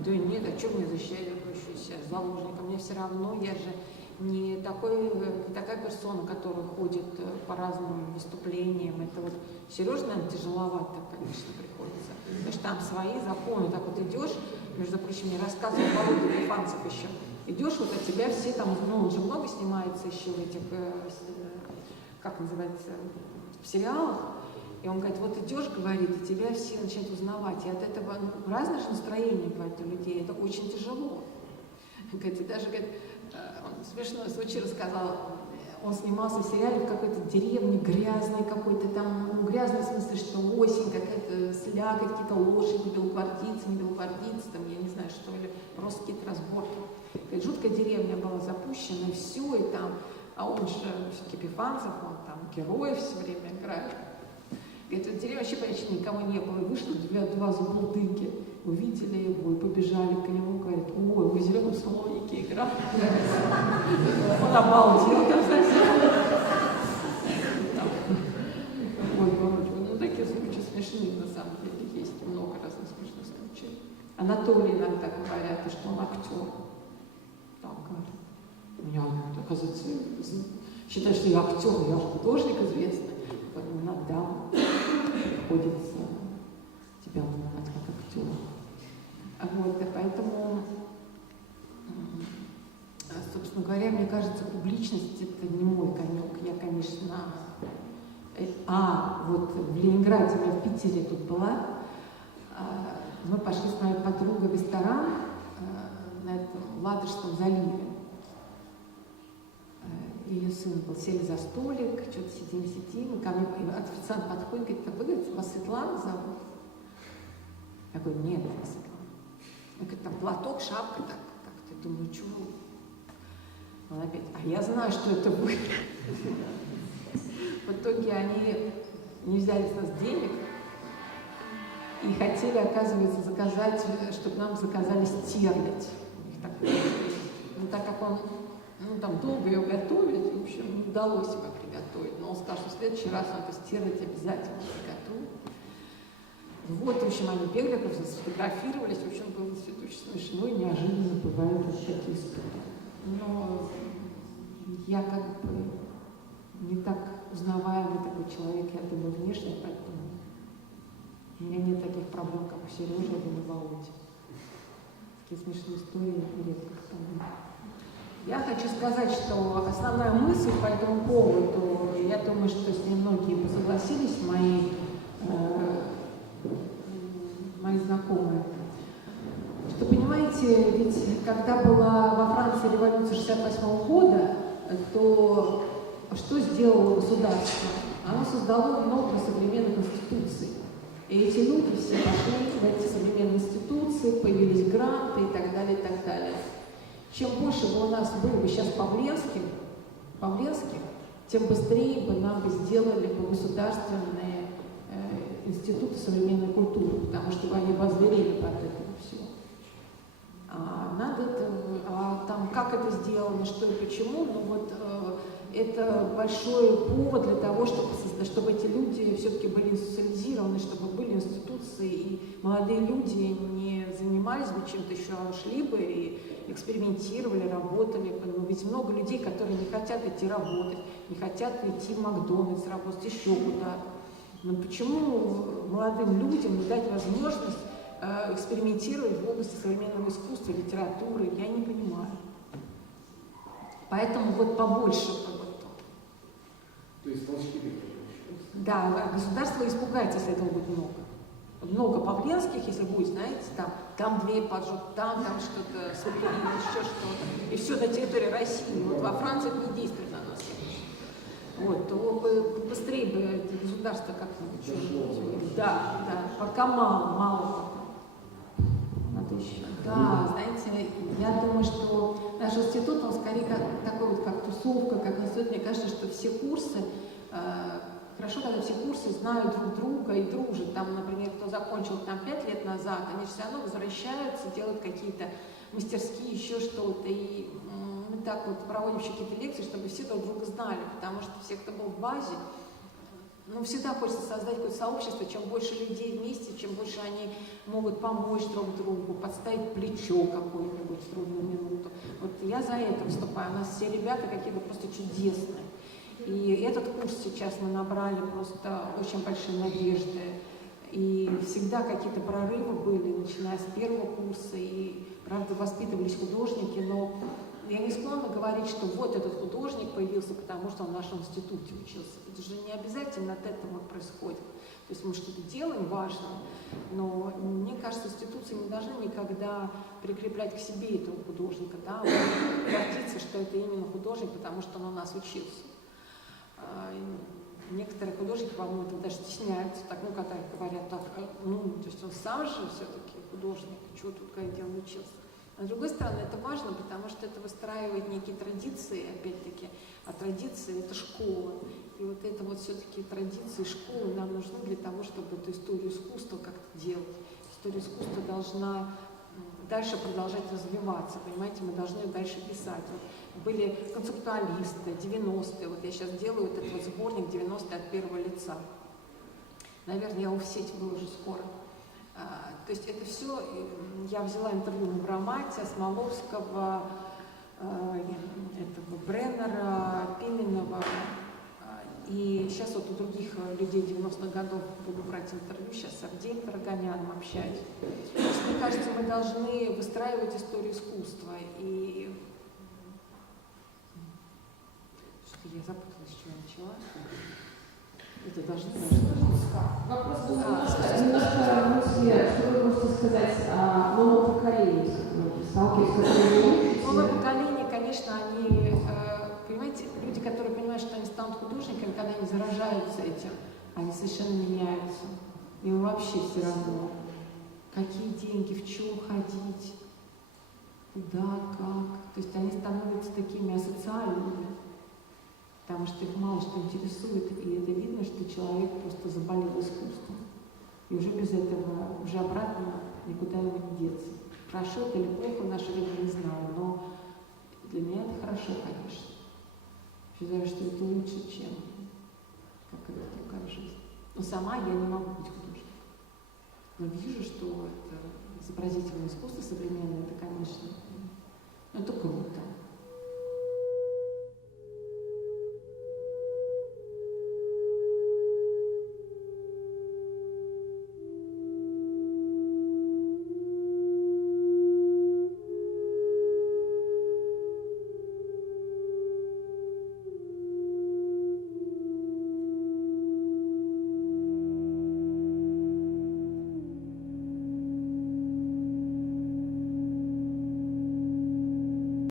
Да нет, а что мне защищать себя заложником? Мне все равно, я же не такая персона, которая ходит по разным выступлениям. Это вот Сереже, наверное, тяжеловато, конечно, приходится. Потому что там свои законы. Так вот идешь, между прочим, мне рассказывал Володя Епифанцев еще. Идешь, вот от тебя все там, ну, он же много снимается еще в этих, как называется, в сериалах. И он говорит, вот идешь, говорит, и тебя все начинают узнавать. И от этого разное же настроение бывает у людей. Это очень тяжело. Говорит, и даже, говорит, он смешной случай рассказал, он снимался в сериале в какой-то деревне грязной какой-то там, ну, грязной в смысле, что осень, какая-то слякоть, какие-то лошади, белогвардейцы, не белогвардейцы, там, я не знаю, что, или просто какие-то разборки. Говорит, жуткая деревня была запущена, и все, и там, а он же все-таки Епифанцев, он там героев все время играет. Говорит, в деревне вообще почти никого не было, и вышло два забулдыги, увидели его и побежали к нему, говорит, ой, вы в зеленом слонике играли. Он обалдел там совсем. Ой, ну такие случаи смешные, на самом деле, есть много разных смешных случаев. Анатолий иногда говорят, что он актер. Так говорят. Я, оказывается, считаю, что я актер, я художник известный. Иногда приходится тебя узнавать как актера. Вот, и поэтому, собственно говоря, мне кажется, публичность — это не мой конек. Я, конечно... вот в Ленинграде, я в Питере тут была, мы пошли с моей подругой в ресторан на этом Ладожском заливе. Ее сын был, сели за столик, что-то сидим, и ко мне официант подходит, говорит, как вы, говорите, вас Светлана зовут? Я говорю, нет, это Светлана. Он говорит, там платок, шапка, так как-то, думаю, чего? Он опять, а я знаю, что это вы. В итоге они не взяли с нас денег и хотели, оказывается, заказать, чтобы нам заказали стерлядь. Ну, так как он, там долго ее готовить, в общем, не удалось его приготовить. Но он сказал, что в следующий раз он это стерлядь обязательно приготовит. Вот, в общем, они бегали, сфотографировались, в общем, было очень смешно и неожиданно бывают вот такие истории. Но я как бы не так узнаваемый такой человек, я думаю, внешне, поэтому у меня нет таких проблем, как у Сережи или Володи. Такие смешные истории редко вспоминаю. Я хочу сказать, что основная мысль по этому поводу, я думаю, что с ней многие бы согласились, мои знакомые, что, понимаете, ведь когда была во Франции революция 1968 года, то что сделало государство? Оно создало много современных институций. И эти люди все пошли в эти современные институции, появились гранты и так далее, и так далее. Чем больше бы у нас было бы сейчас Павленских, тем быстрее бы нам бы сделали бы государственные институты современной культуры, потому что они обозверели под это все. Там как это сделано, что и почему, это большой повод для того, чтобы эти люди все-таки были институциализированы, чтобы были институции, и молодые люди не занимались бы чем-то еще, а шли бы и экспериментировали, работали. Но ведь много людей, которые не хотят идти работать, не хотят идти в Макдональдс работать, еще куда-то. Но почему молодым людям не дать возможность экспериментировать в области современного искусства, литературы, я не понимаю. Поэтому побольше. То есть толчки. Да, государство испугается, если этого будет много. Много Павленских, если будет, знаете, там дверь поджег, там что-то сопряжено, еще что-то. И все на территории России. Вот во Франции это не действует на нас. То быстрее бы государство как-нибудь. Да, пока мало. Надо еще. Да, знаете, я думаю, что наш институт, он скорее такой как тусовка, как институт. Мне кажется, что все курсы, хорошо, когда все курсы знают друг друга и дружат. Там, например, кто закончил 5 лет назад, они же все равно возвращаются, делают какие-то мастерские, еще что-то. И мы так проводим еще какие-то лекции, чтобы все друг друга знали, потому что все, кто был в базе, Ну, всегда хочется создать какое-то сообщество, чем больше людей вместе, чем больше они могут помочь друг другу, подставить плечо какое-нибудь в трудную минуту. Вот я за это выступаю. У нас все ребята какие-то просто чудесные. И этот курс сейчас мы набрали просто очень большие надежды. И всегда какие-то прорывы были, начиная с первого курса. И, правда, воспитывались художники, но я не склонна говорить, что вот этот художник появился, потому что он в нашем институте учился. Это же не обязательно от этого происходит. То есть мы что-то делаем важное, но мне кажется, институции не должны никогда прикреплять к себе этого художника, да, гордиться, что это именно художник, потому что он у нас учился. Некоторые художники, по-моему, этого даже стесняются, так, ну, когда говорят так, ну, то есть он сам же все-таки художник, чего тут где он учился. А с другой стороны, это важно, потому что это выстраивает некие традиции, опять-таки, а традиции — это школа. И вот это вот все-таки традиции школы нам нужны для того, чтобы эту историю искусства как-то делать. История искусства должна дальше продолжать развиваться, понимаете, мы должны дальше писать. Вот были концептуалисты, 90-е, вот я сейчас делаю вот этот вот сборник 90-е от первого лица. Наверное, я его в сеть выложу скоро. То есть это все, я взяла интервью Мавроматия, Смоловского, этого Бреннера, Пименова. И сейчас вот у других людей 90-х годов буду брать интервью, сейчас с Авдеем Дорогоняном общаюсь. То есть, мне кажется, мы должны выстраивать историю искусства. И что-то я запуталась, что я начала. Это должны... Вопрос был немножко мысли, что вы можете сказать о новом поколении, сталкиваясь с которыми Новое поколение, конечно, они, понимаете, люди, которые понимают, что они станут художниками, когда они заражаются этим, они совершенно меняются. Им вообще все равно, какие деньги, в чем ходить, куда, как. То есть они становятся такими асоциальными, потому что их мало что интересует, и это видно, что человек просто заболел искусством. И уже без этого, уже обратно никуда ему не деться. Хорошо это или плохо в наше время, не знаю, но для меня это хорошо, конечно. Считаю, что это лучше, чем какая-то другая жизнь. Но сама я не могу быть художником. Но вижу, что это изобразительное искусство современное, это, конечно,